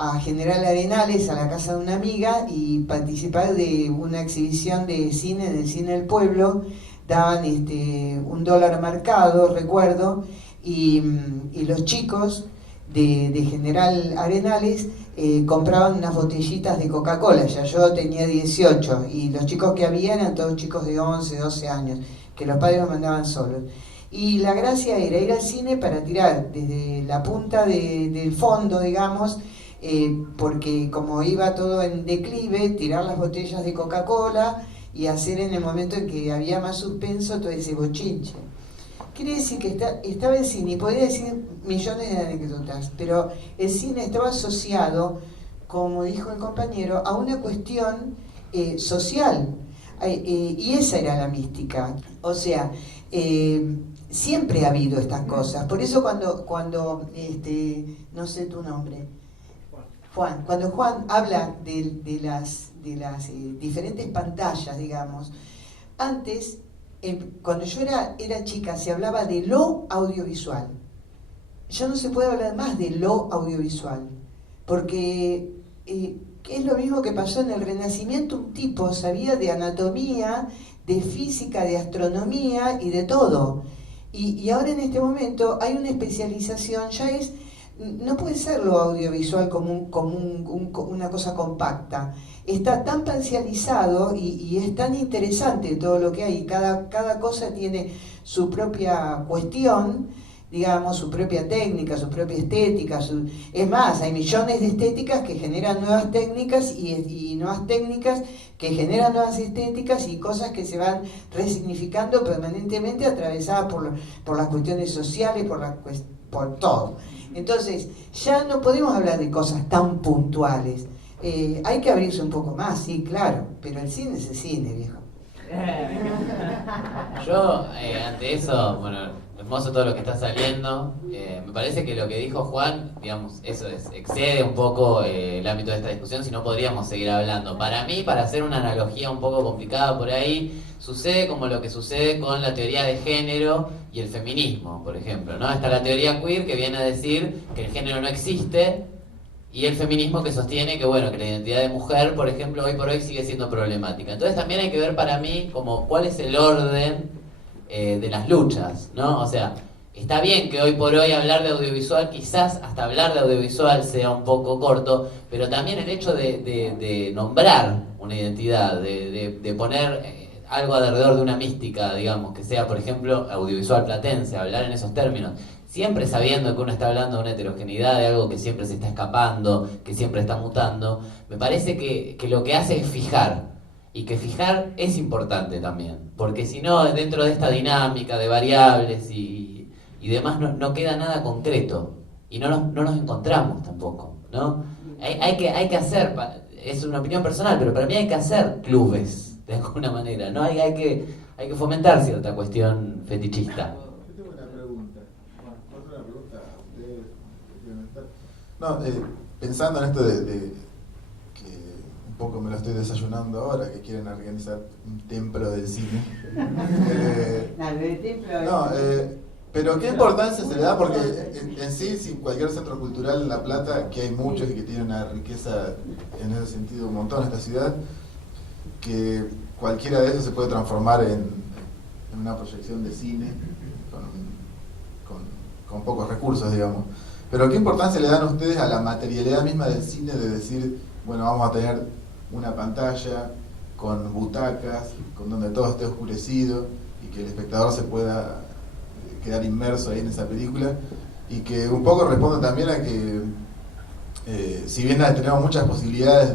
a General Arenales, a la casa de una amiga, y participar de una exhibición de cine en el Cine del Pueblo. Daban $1 marcado, recuerdo, y los chicos de General Arenales compraban unas botellitas de Coca-Cola. Ya yo tenía 18, y los chicos que había eran todos chicos de 11, 12 años, que los padres los mandaban solos. Y la gracia era ir al cine para tirar desde la punta del fondo, digamos, porque como iba todo en declive, tirar las botellas de Coca-Cola y hacer en el momento en que había más suspenso todo ese bochinche. Quiere decir que estaba el cine, y podría decir millones de anécdotas, pero el cine estaba asociado, como dijo el compañero, a una cuestión social, y esa era la mística. O sea, siempre ha habido estas cosas. Por eso cuando no sé tu nombre, Juan, cuando Juan habla de las diferentes pantallas, digamos, antes, cuando yo era chica, se hablaba de lo audiovisual. Ya no se puede hablar más de lo audiovisual, porque es lo mismo que pasó en el Renacimiento. Un tipo sabía de anatomía, de física, de astronomía y de todo. Y ahora en este momento hay una especialización, no puede ser lo audiovisual como una cosa compacta. Está tan parcializado y es tan interesante todo lo que hay. Cada cosa tiene su propia cuestión, digamos, su propia técnica, su propia estética. Es más, hay millones de estéticas que generan nuevas técnicas y nuevas técnicas que generan nuevas estéticas, y cosas que se van resignificando permanentemente, atravesadas por las cuestiones sociales, por todo. Entonces, ya no podemos hablar de cosas tan puntuales. Hay que abrirse un poco más, sí, claro, pero el cine es el cine, viejo. Yo, ante eso, bueno, hermoso todo lo que está saliendo. Me parece que lo que dijo Juan, digamos, eso excede un poco el ámbito de esta discusión, si no podríamos seguir hablando. Para mí, para hacer una analogía un poco complicada por ahí, sucede como lo que sucede con la teoría de género y el feminismo, por ejemplo, ¿no? Está la teoría queer que viene a decir que el género no existe, y el feminismo que sostiene que, bueno, que la identidad de mujer, por ejemplo, hoy por hoy sigue siendo problemática. Entonces también hay que ver para mí como cuál es el orden de las luchas, ¿no? O sea, está bien que hoy por hoy hablar de audiovisual, quizás hasta hablar de audiovisual sea un poco corto, pero también el hecho de nombrar una identidad, de poner algo alrededor de una mística, digamos, que sea, por ejemplo, audiovisual platense, hablar en esos términos, siempre sabiendo que uno está hablando de una heterogeneidad, de algo que siempre se está escapando, que siempre está mutando, me parece que lo que hace es fijar, y que fijar es importante también, porque si no, dentro de esta dinámica de variables y demás, no queda nada concreto, y no nos encontramos tampoco, ¿no? Hay que hacer, es una opinión personal, pero para mí hay que hacer clubes, de alguna manera, ¿no? Hay que fomentar cierta cuestión fetichista. No, pensando en esto de que un poco me lo estoy desayunando ahora, que quieren organizar un templo del cine. Pero qué importancia se le da, porque en sí, sin cualquier centro cultural en La Plata, que hay muchos y que tienen una riqueza en ese sentido un montón esta ciudad, que cualquiera de esos se puede transformar en una proyección de cine con pocos recursos, digamos. Pero ¿qué importancia le dan ustedes a la materialidad misma del cine, de decir, bueno, vamos a tener una pantalla con butacas, con donde todo esté oscurecido y que el espectador se pueda quedar inmerso ahí en esa película, y que un poco responde también a que si bien tenemos muchas posibilidades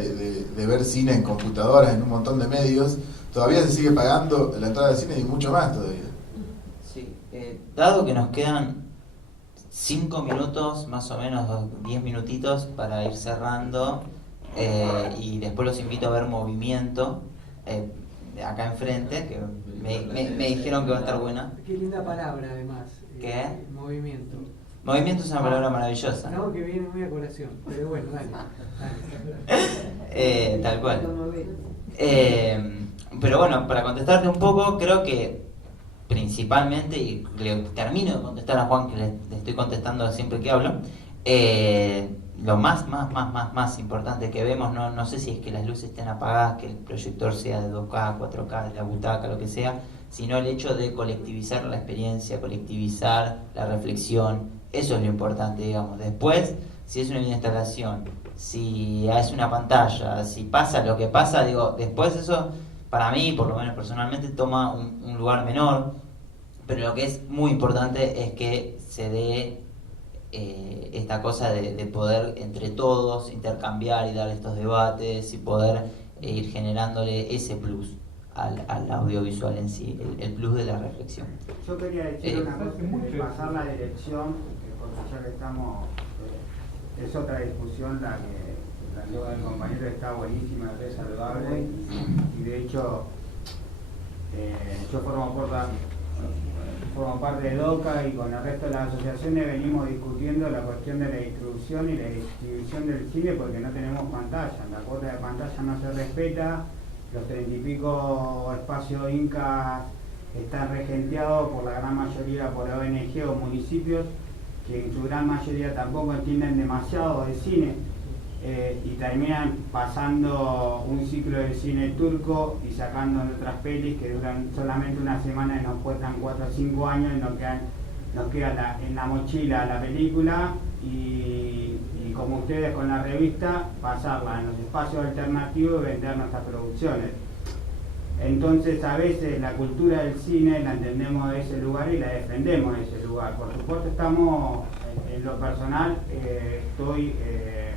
de ver cine en computadoras, en un montón de medios, todavía se sigue pagando la entrada al cine y mucho más todavía? Sí, dado que nos quedan 5 minutos, más o menos 10 minutitos para ir cerrando, y después los invito a ver Movimiento, acá enfrente, que me dijeron que va a estar buena. Qué linda palabra, además. ¿Qué? Movimiento. Movimiento es una palabra maravillosa. No, que viene muy a colación, pero bueno, dale. Tal cual. Pero bueno, para contestarte un poco, creo que principalmente, y le termino de contestar a Juan, que le estoy contestando siempre que hablo, lo más importante que vemos, no sé si es que las luces estén apagadas, que el proyector sea de 2K, 4K, de la butaca, lo que sea, sino el hecho de colectivizar la experiencia, colectivizar la reflexión. Eso es lo importante, digamos. Después, si es una instalación, si es una pantalla, si pasa lo que pasa, digo, después eso, para mí, por lo menos personalmente, toma un lugar menor, pero lo que es muy importante es que se dé esta cosa de poder entre todos intercambiar y dar estos debates y poder ir generándole ese plus al audiovisual en sí, el plus de la reflexión. Yo quería decir una cosa, pasar la dirección, porque ya que estamos, es otra discusión la que la del compañero está buenísima, es saludable, y de hecho yo formo parte de DOCA, y con el resto de las asociaciones venimos discutiendo la cuestión de la distribución y la distribución del cine, porque no tenemos pantalla, la cuota de pantalla no se respeta, los 30 y pico espacios incas están regenteados por la gran mayoría por ONG o municipios que en su gran mayoría tampoco entienden demasiado de cine, y terminan pasando un ciclo de cine turco y sacando otras pelis que duran solamente una semana y nos cuestan 4 o 5 años, y nos queda en la mochila la película, y como ustedes con la revista, pasarla en los espacios alternativos y vender nuestras producciones. Entonces a veces la cultura del cine la entendemos de ese lugar y la defendemos de ese lugar. Por supuesto estamos, en lo personal, estoy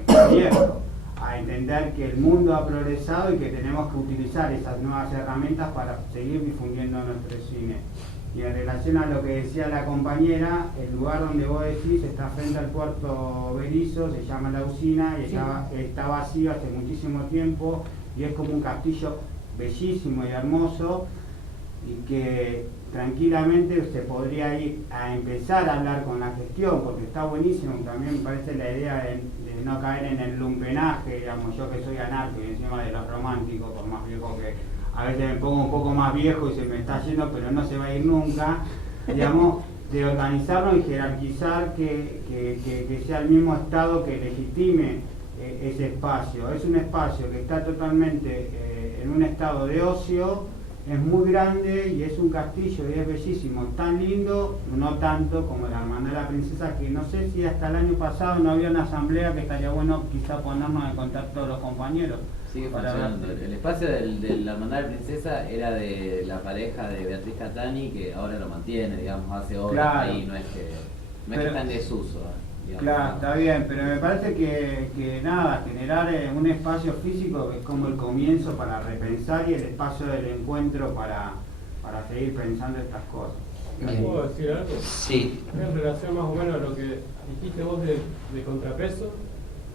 abierto a entender que el mundo ha progresado y que tenemos que utilizar esas nuevas herramientas para seguir difundiendo nuestro cine. Y en relación a lo que decía la compañera, el lugar donde vos decís está frente al puerto Berizo, se llama La Usina, y está vacío hace muchísimo tiempo, y es como un castillo bellísimo y hermoso, y que tranquilamente se podría ir a empezar a hablar con la gestión, porque está buenísimo. También me parece la idea de no caer en el lumpenaje, digamos, yo que soy anarco y encima de los románticos, por más viejo que a veces me pongo un poco más viejo y se me está yendo, pero no se va a ir nunca, digamos, de organizarlo y jerarquizar que sea el mismo Estado que legitime ese espacio. Es un espacio que está totalmente en un estado de ocio, es muy grande y es un castillo y es bellísimo, tan lindo, no tanto como la Hermandad de la Princesa, que no sé si hasta el año pasado no había una asamblea, que estaría bueno quizá ponernos en contacto los compañeros. Sigue funcionando. El espacio de la Hermandad de la Princesa era de la pareja de Beatriz Catani, que ahora lo mantiene, digamos, hace obras Claro. ahí, no es que está en desuso. Digamos. Claro, está bien, pero me parece que nada, generar un espacio físico es como el comienzo para repensar y el espacio del encuentro para seguir pensando estas cosas. ¿Puedo decir algo? Sí. En relación más o menos a lo que dijiste vos de contrapeso,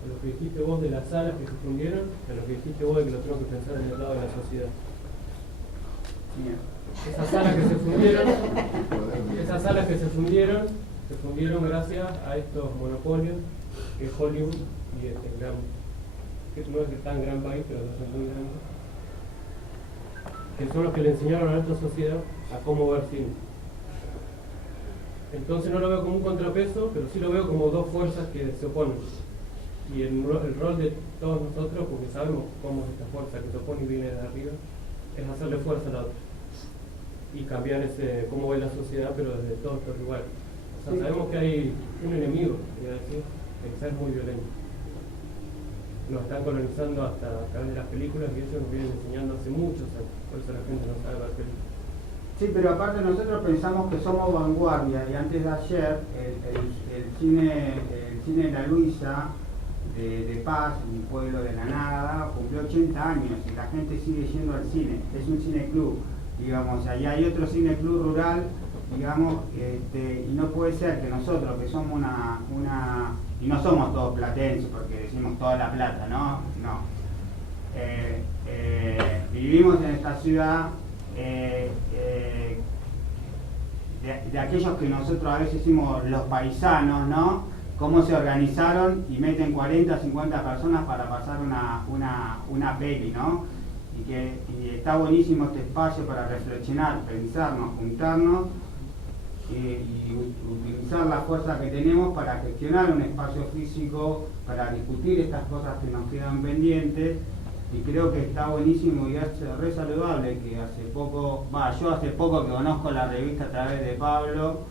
a lo que dijiste vos de las salas que se fundieron, a lo que dijiste vos de que lo tengo que pensar en el lado de la sociedad. Esas salas que se fundieron gracias a estos monopolios que es Hollywood y este gran, que no es tan gran país, pero no son muy grandes, que son los que le enseñaron a nuestra sociedad a cómo ver cine. Entonces no lo veo como un contrapeso, pero sí lo veo como dos fuerzas que se oponen. Y el rol de todos nosotros, porque sabemos cómo es esta fuerza que se opone y viene de arriba, es hacerle fuerza a la otra. Y cambiar cómo ve la sociedad, pero desde todos estos lugares. O sea, sabemos que hay un enemigo, decir, que quizás es muy violento. Nos están colonizando hasta a través de las películas y eso nos vienen enseñando hace muchos años. Por eso la gente no sabe ver películas. Sí, pero aparte nosotros pensamos que somos vanguardia y antes de ayer el cine de la Luisa de Paz, un pueblo de la nada, cumplió 80 años y la gente sigue yendo al cine. Es un cine club, digamos, allá hay otro cine club rural, digamos, y no puede ser que nosotros que somos y no somos todos platenses porque decimos toda la plata, ¿no? No. Vivimos en esta ciudad de aquellos que nosotros a veces decimos los paisanos, ¿no? Cómo se organizaron y meten 40, 50 personas para pasar una peli, ¿no? Y está buenísimo este espacio para reflexionar, pensarnos, juntarnos y utilizar la fuerza que tenemos para gestionar un espacio físico, para discutir estas cosas que nos quedan pendientes. Y creo que está buenísimo y es re saludable que yo hace poco que conozco la revista a través de Pablo,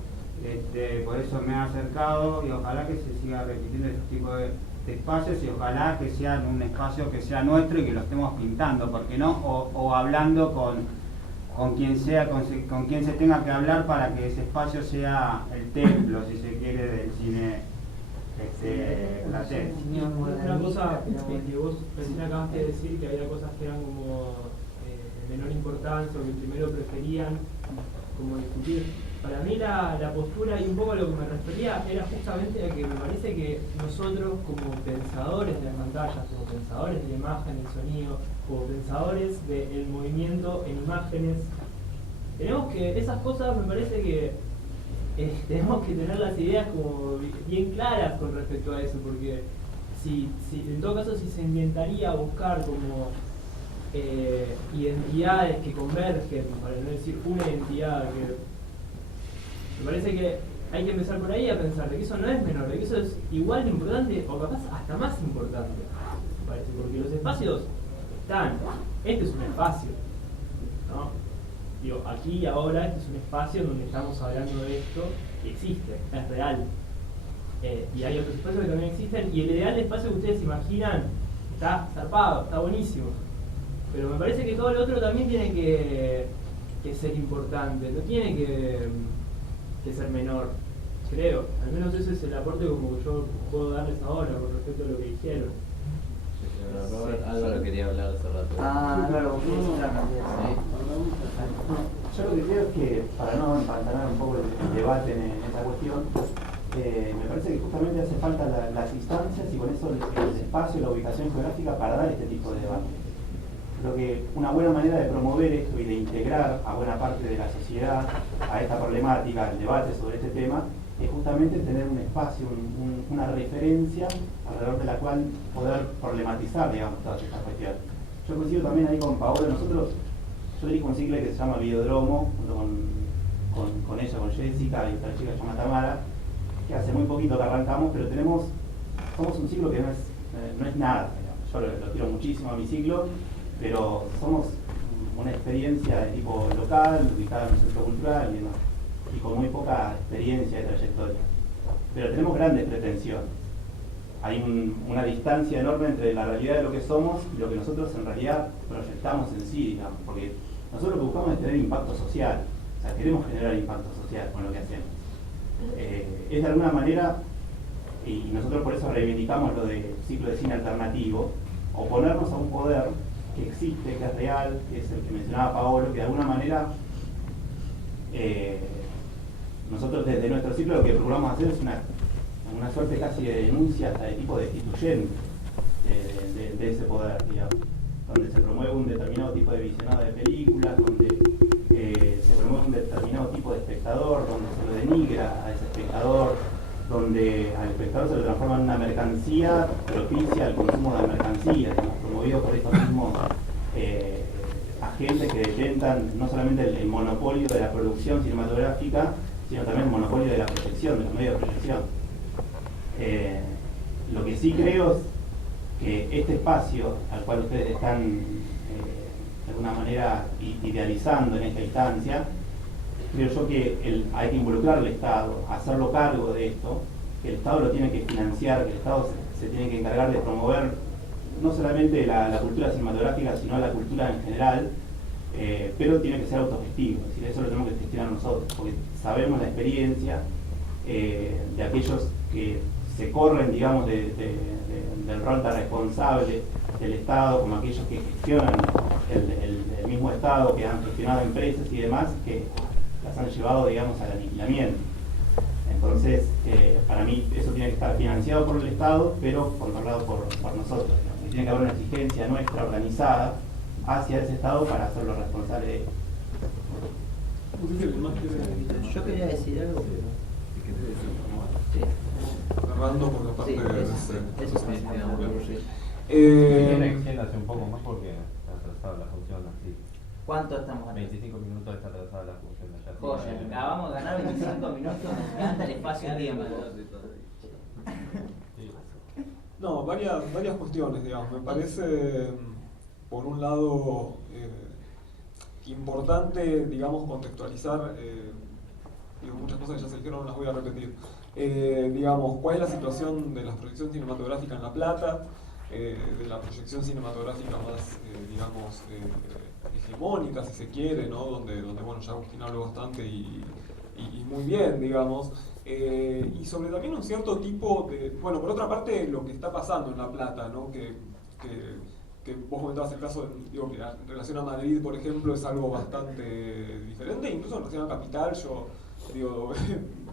por eso me he acercado y ojalá que se siga repitiendo este tipo de espacios y ojalá que sean un espacio que sea nuestro y que lo estemos pintando, porque no, o hablando con quien sea, con quien se tenga que hablar para que ese espacio sea el templo, si se quiere, del cine platense. Una cosa que vos recién acabaste de decir, que había cosas que eran como de menor importancia o que primero preferían como discutir. Para mí la postura y un poco a lo que me refería era justamente a que me parece que nosotros como pensadores de las pantallas, como pensadores de la imagen, del sonido, como pensadores del movimiento en imágenes, tenemos que, esas cosas me parece que tenemos que tener las ideas como bien claras con respecto a eso, porque si en todo caso si se intentaría buscar como identidades que convergen, para no decir una identidad, que me parece que hay que empezar por ahí a pensar de que eso no es menor, de que eso es igual de importante o capaz hasta más importante, me parece, porque los espacios están, este es un espacio, ¿no? Digo, aquí y ahora este es un espacio donde estamos hablando de esto y existe, es real. Y hay otros espacios que también existen y el ideal de espacio que ustedes imaginan está zarpado, está buenísimo. Pero me parece que todo lo otro también tiene que ser importante, no tiene que ser menor, creo. Al menos ese es el aporte como que yo puedo darles ahora con respecto a lo que dijeron. Robert, Álvaro quería hablar hace rato. Álvaro, yo lo que creo es que, para no empantanar un poco el debate en esta cuestión, me parece que justamente hace falta las instancias y con eso el espacio y la ubicación geográfica para dar este tipo de debate. Creo que una buena manera de promover esto y de integrar a buena parte de la sociedad a esta problemática, al debate sobre este tema, es justamente tener un espacio, una referencia alrededor de la cual poder problematizar, digamos, todas estas cuestiones. Yo coincido también ahí con Paola. Yo dirijo un ciclo que se llama Videodromo, junto con ella, con Jessica y otra chica que se llama Tamara, que hace muy poquito que arrancamos, pero somos un ciclo que no es nada, digamos. Yo lo quiero muchísimo a mi ciclo, pero somos una experiencia de tipo local, ubicada en un centro cultural y con muy poca experiencia de trayectoria. Pero tenemos grandes pretensiones. Hay una distancia enorme entre la realidad de lo que somos y lo que nosotros en realidad proyectamos en sí, digamos, porque nosotros lo que buscamos es tener impacto social, o sea, queremos generar impacto social con lo que hacemos. Es de alguna manera, y nosotros por eso reivindicamos lo de ciclo de cine alternativo, oponernos a un poder que existe, que es real, que es el que mencionaba Paolo, que de alguna manera nosotros desde nuestro ciclo lo que procuramos hacer es una suerte casi de denuncia hasta de tipo destituyente de ese poder, digamos, donde se promueve un determinado tipo de visionado de películas, donde se promueve un determinado tipo de espectador, donde se lo denigra a ese espectador, donde al espectador se lo transforma en una mercancía propicia al consumo de mercancías, promovido por estos mismos agentes que detentan no solamente el monopolio de la producción cinematográfica, sino también el monopolio de la proyección, de los medios de proyección. Lo que sí creo es que este espacio al cual ustedes están de alguna manera idealizando en esta instancia, creo yo que hay que involucrar al Estado, hacerlo cargo de esto, que el Estado lo tiene que financiar, que el Estado se tiene que encargar de promover no solamente la cultura cinematográfica, sino la cultura en general, pero tiene que ser autogestivo, es decir, eso lo tenemos que gestionar nosotros, porque sabemos la experiencia de aquellos que se corren, digamos, del rol tan responsable del Estado, como aquellos que gestionan el mismo Estado, que han gestionado empresas y demás, que las han llevado, digamos, al aniquilamiento. Entonces, para mí eso tiene que estar financiado por el Estado, pero controlado por nosotros, digamos. Y tiene que haber una exigencia nuestra organizada hacia ese Estado para hacerlo responsable de ello. Yo quería decir algo, pero... Sí. Cerrando por la parte de extiéndase un poco más porque está atrasada la función así. ¿Cuánto estamos? 25 minutos está atrasada la función. Joya, acabamos de ganar 25 minutos, nos encanta el espacio-tiempo. No, varias cuestiones, digamos. Me parece, por un lado, importante, digamos, contextualizar, muchas cosas que ya se dijeron, las voy a repetir. Digamos, cuál es la situación de la proyección cinematográfica en La Plata, de la proyección cinematográfica más, digamos, hegemónica, si se quiere, ¿no? Donde bueno, ya Agustín habló bastante y muy bien, digamos, y sobre también un cierto tipo de, bueno, por otra parte, lo que está pasando en La Plata, ¿no? Que vos comentabas el caso, digo, que en relación a Madrid, por ejemplo, es algo bastante diferente, incluso en relación a Capital. Yo, digo,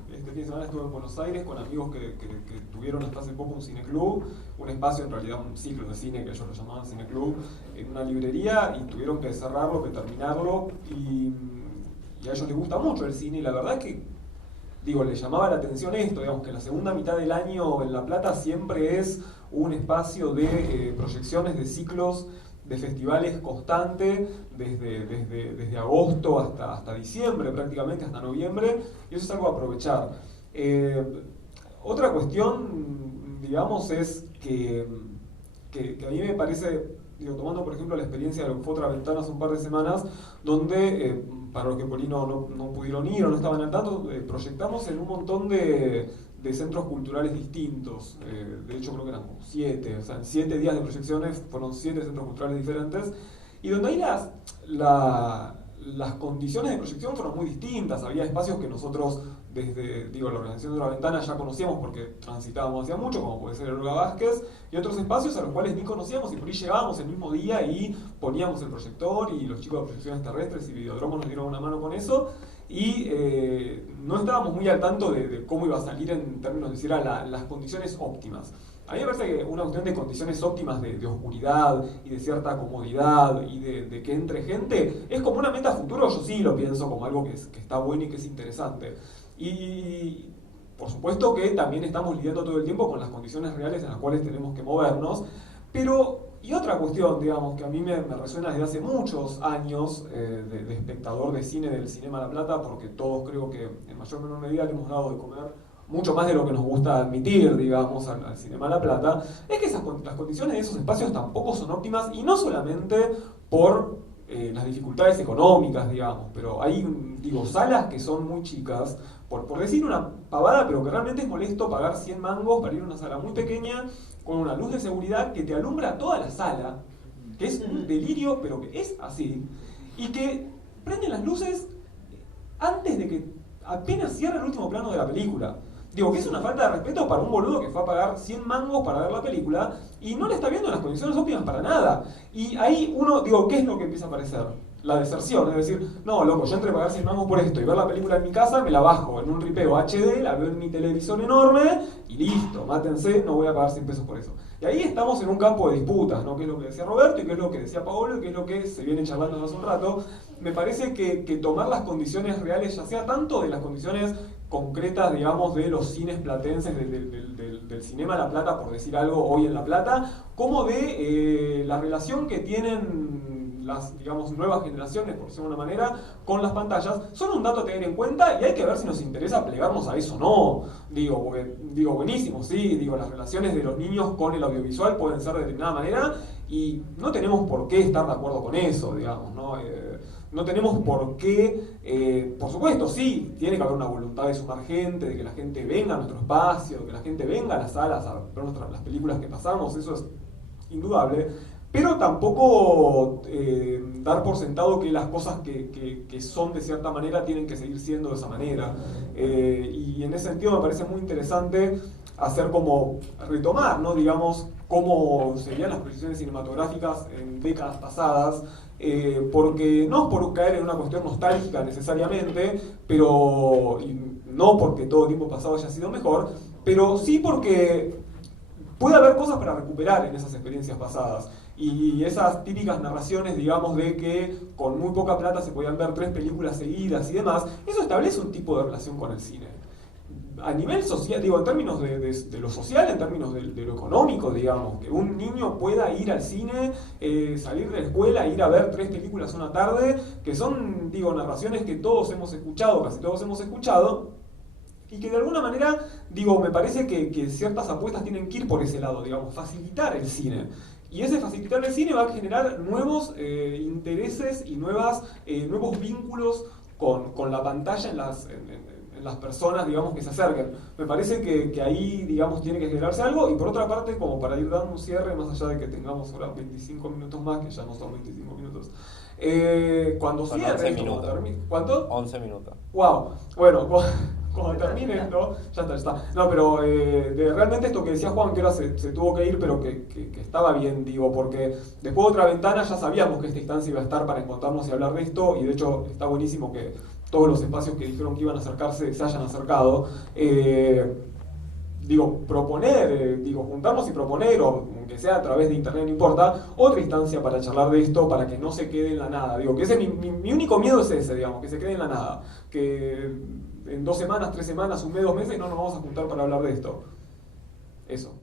este fin de semana estuve en Buenos Aires con amigos que tuvieron hasta hace poco un cineclub, un espacio, en realidad un ciclo de cine que ellos lo llamaban cineclub, en una librería, y tuvieron que cerrarlo, que terminarlo, y a ellos les gusta mucho el cine, y la verdad es que, digo, les llamaba la atención esto, digamos, que la segunda mitad del año en La Plata siempre es un espacio de proyecciones de ciclos de festivales constante desde agosto hasta diciembre, prácticamente hasta noviembre, y eso es algo a aprovechar. Otra cuestión, digamos, es que a mí me parece, digo, tomando por ejemplo la experiencia de lo que fue Otra Ventana hace un par de semanas, donde para los que por ahí no pudieron ir o no estaban al tanto, proyectamos en un montón de centros culturales distintos. De hecho creo que eran como 7, o sea, en 7 días de proyecciones fueron 7 centros culturales diferentes, y donde ahí las condiciones de proyección fueron muy distintas. Había espacios que nosotros desde, digo, la organización de La Ventana ya conocíamos porque transitábamos hacía mucho, como puede ser el Olga Vázquez, y otros espacios a los cuales ni conocíamos, y por ahí llegábamos el mismo día y poníamos el proyector, y los chicos de Proyecciones Terrestres y Videodromo nos dieron una mano con eso, y no estábamos muy al tanto de cómo iba a salir en términos de si eran las condiciones óptimas. A mí me parece que una cuestión de condiciones óptimas de oscuridad y de cierta comodidad y de que entre gente es como una meta futuro. Yo sí lo pienso como algo que está bueno y que es interesante. Y por supuesto que también estamos lidiando todo el tiempo con las condiciones reales en las cuales tenemos que movernos. Pero, y otra cuestión, digamos, que a mí me resuena desde hace muchos años de espectador de cine del Cinema La Plata, porque todos creo que en mayor o menor medida le hemos dado de comer mucho más de lo que nos gusta admitir, digamos, al Cinema La Plata, es que las condiciones de esos espacios tampoco son óptimas, y no solamente por las dificultades económicas, digamos, pero hay, salas que son muy chicas, por decir una pavada, pero que realmente es molesto pagar 100 mangos para ir a una sala muy pequeña, con una luz de seguridad que te alumbra toda la sala, que es un delirio, pero que es así, y que prenden las luces antes de que apenas cierra el último plano de la película. Digo, que es una falta de respeto para un boludo que fue a pagar 100 mangos para ver la película y no le está viendo en las condiciones óptimas para nada. Y ahí uno, ¿qué es lo que empieza a aparecer? La deserción, es decir, no, loco, yo entre pagar 100 mangos por esto y ver la película en mi casa, me la bajo en un ripeo HD, la veo en mi televisor enorme y listo, mátense, no voy a pagar 100 pesos por eso. Y ahí estamos en un campo de disputas, ¿no? Que es lo que decía Roberto y que es lo que decía Paolo y que es lo que se viene charlando hace un rato. Me parece que tomar las condiciones reales, ya sea tanto de las condiciones concretas, digamos, de los cines platenses, del Cinema La Plata, por decir algo, hoy en La Plata, como de la relación que tienen las, digamos, nuevas generaciones, por decirlo de una manera, con las pantallas, son un dato a tener en cuenta y hay que ver si nos interesa plegarnos a eso o no. Digo, buenísimo, sí, las relaciones de los niños con el audiovisual pueden ser de determinada manera y no tenemos por qué estar de acuerdo con eso, digamos, ¿no? No tenemos por qué, por supuesto, sí, tiene que haber una voluntad de sumar gente, de que la gente venga a nuestro espacio, de que la gente venga a las salas a ver las películas que pasamos, eso es indudable, pero tampoco dar por sentado que las cosas que son de cierta manera tienen que seguir siendo de esa manera. Y en ese sentido me parece muy interesante hacer como retomar, ¿no? Digamos, cómo serían las proyecciones cinematográficas en décadas pasadas, porque no es por caer en una cuestión nostálgica necesariamente, pero y no porque todo el tiempo pasado haya sido mejor, pero sí porque puede haber cosas para recuperar en esas experiencias pasadas. Y esas típicas narraciones, digamos, de que con muy poca plata se podían ver 3 películas seguidas y demás, eso establece un tipo de relación con el cine. A nivel social, en términos de lo social, en términos de lo económico, digamos, que un niño pueda ir al cine, salir de la escuela, ir a ver 3 películas una tarde, que son, narraciones que todos hemos escuchado, casi todos hemos escuchado, y que de alguna manera, me parece que ciertas apuestas tienen que ir por ese lado, facilitar el cine. Y ese facilitar el cine va a generar nuevos intereses y nuevos vínculos con la pantalla en las personas, que se acerquen. Me parece que ahí, tiene que generarse algo. Y por otra parte, como para ir dando un cierre, más allá de que tengamos ahora 25 minutos más, que ya no son 25 minutos, cuando son cierre 11 minutos. ¿Cuánto? 11 minutos. Wow. Bueno, cuando termine esto, ya está. No, pero realmente esto que decía Juan, que ahora se tuvo que ir, pero que estaba bien, porque después de Otra Ventana ya sabíamos que esta instancia iba a estar para encontrarnos y hablar de esto, y de hecho está buenísimo que todos los espacios que dijeron que iban a acercarse se hayan acercado. Proponer, juntarnos y proponer, o aunque sea a través de internet, no importa, otra instancia para charlar de esto, para que no se quede en la nada. Que ese mi único miedo es ese, que se quede en la nada. Que en 2 semanas, 3 semanas, un mes, 2 meses, no nos vamos a juntar para hablar de esto. Eso.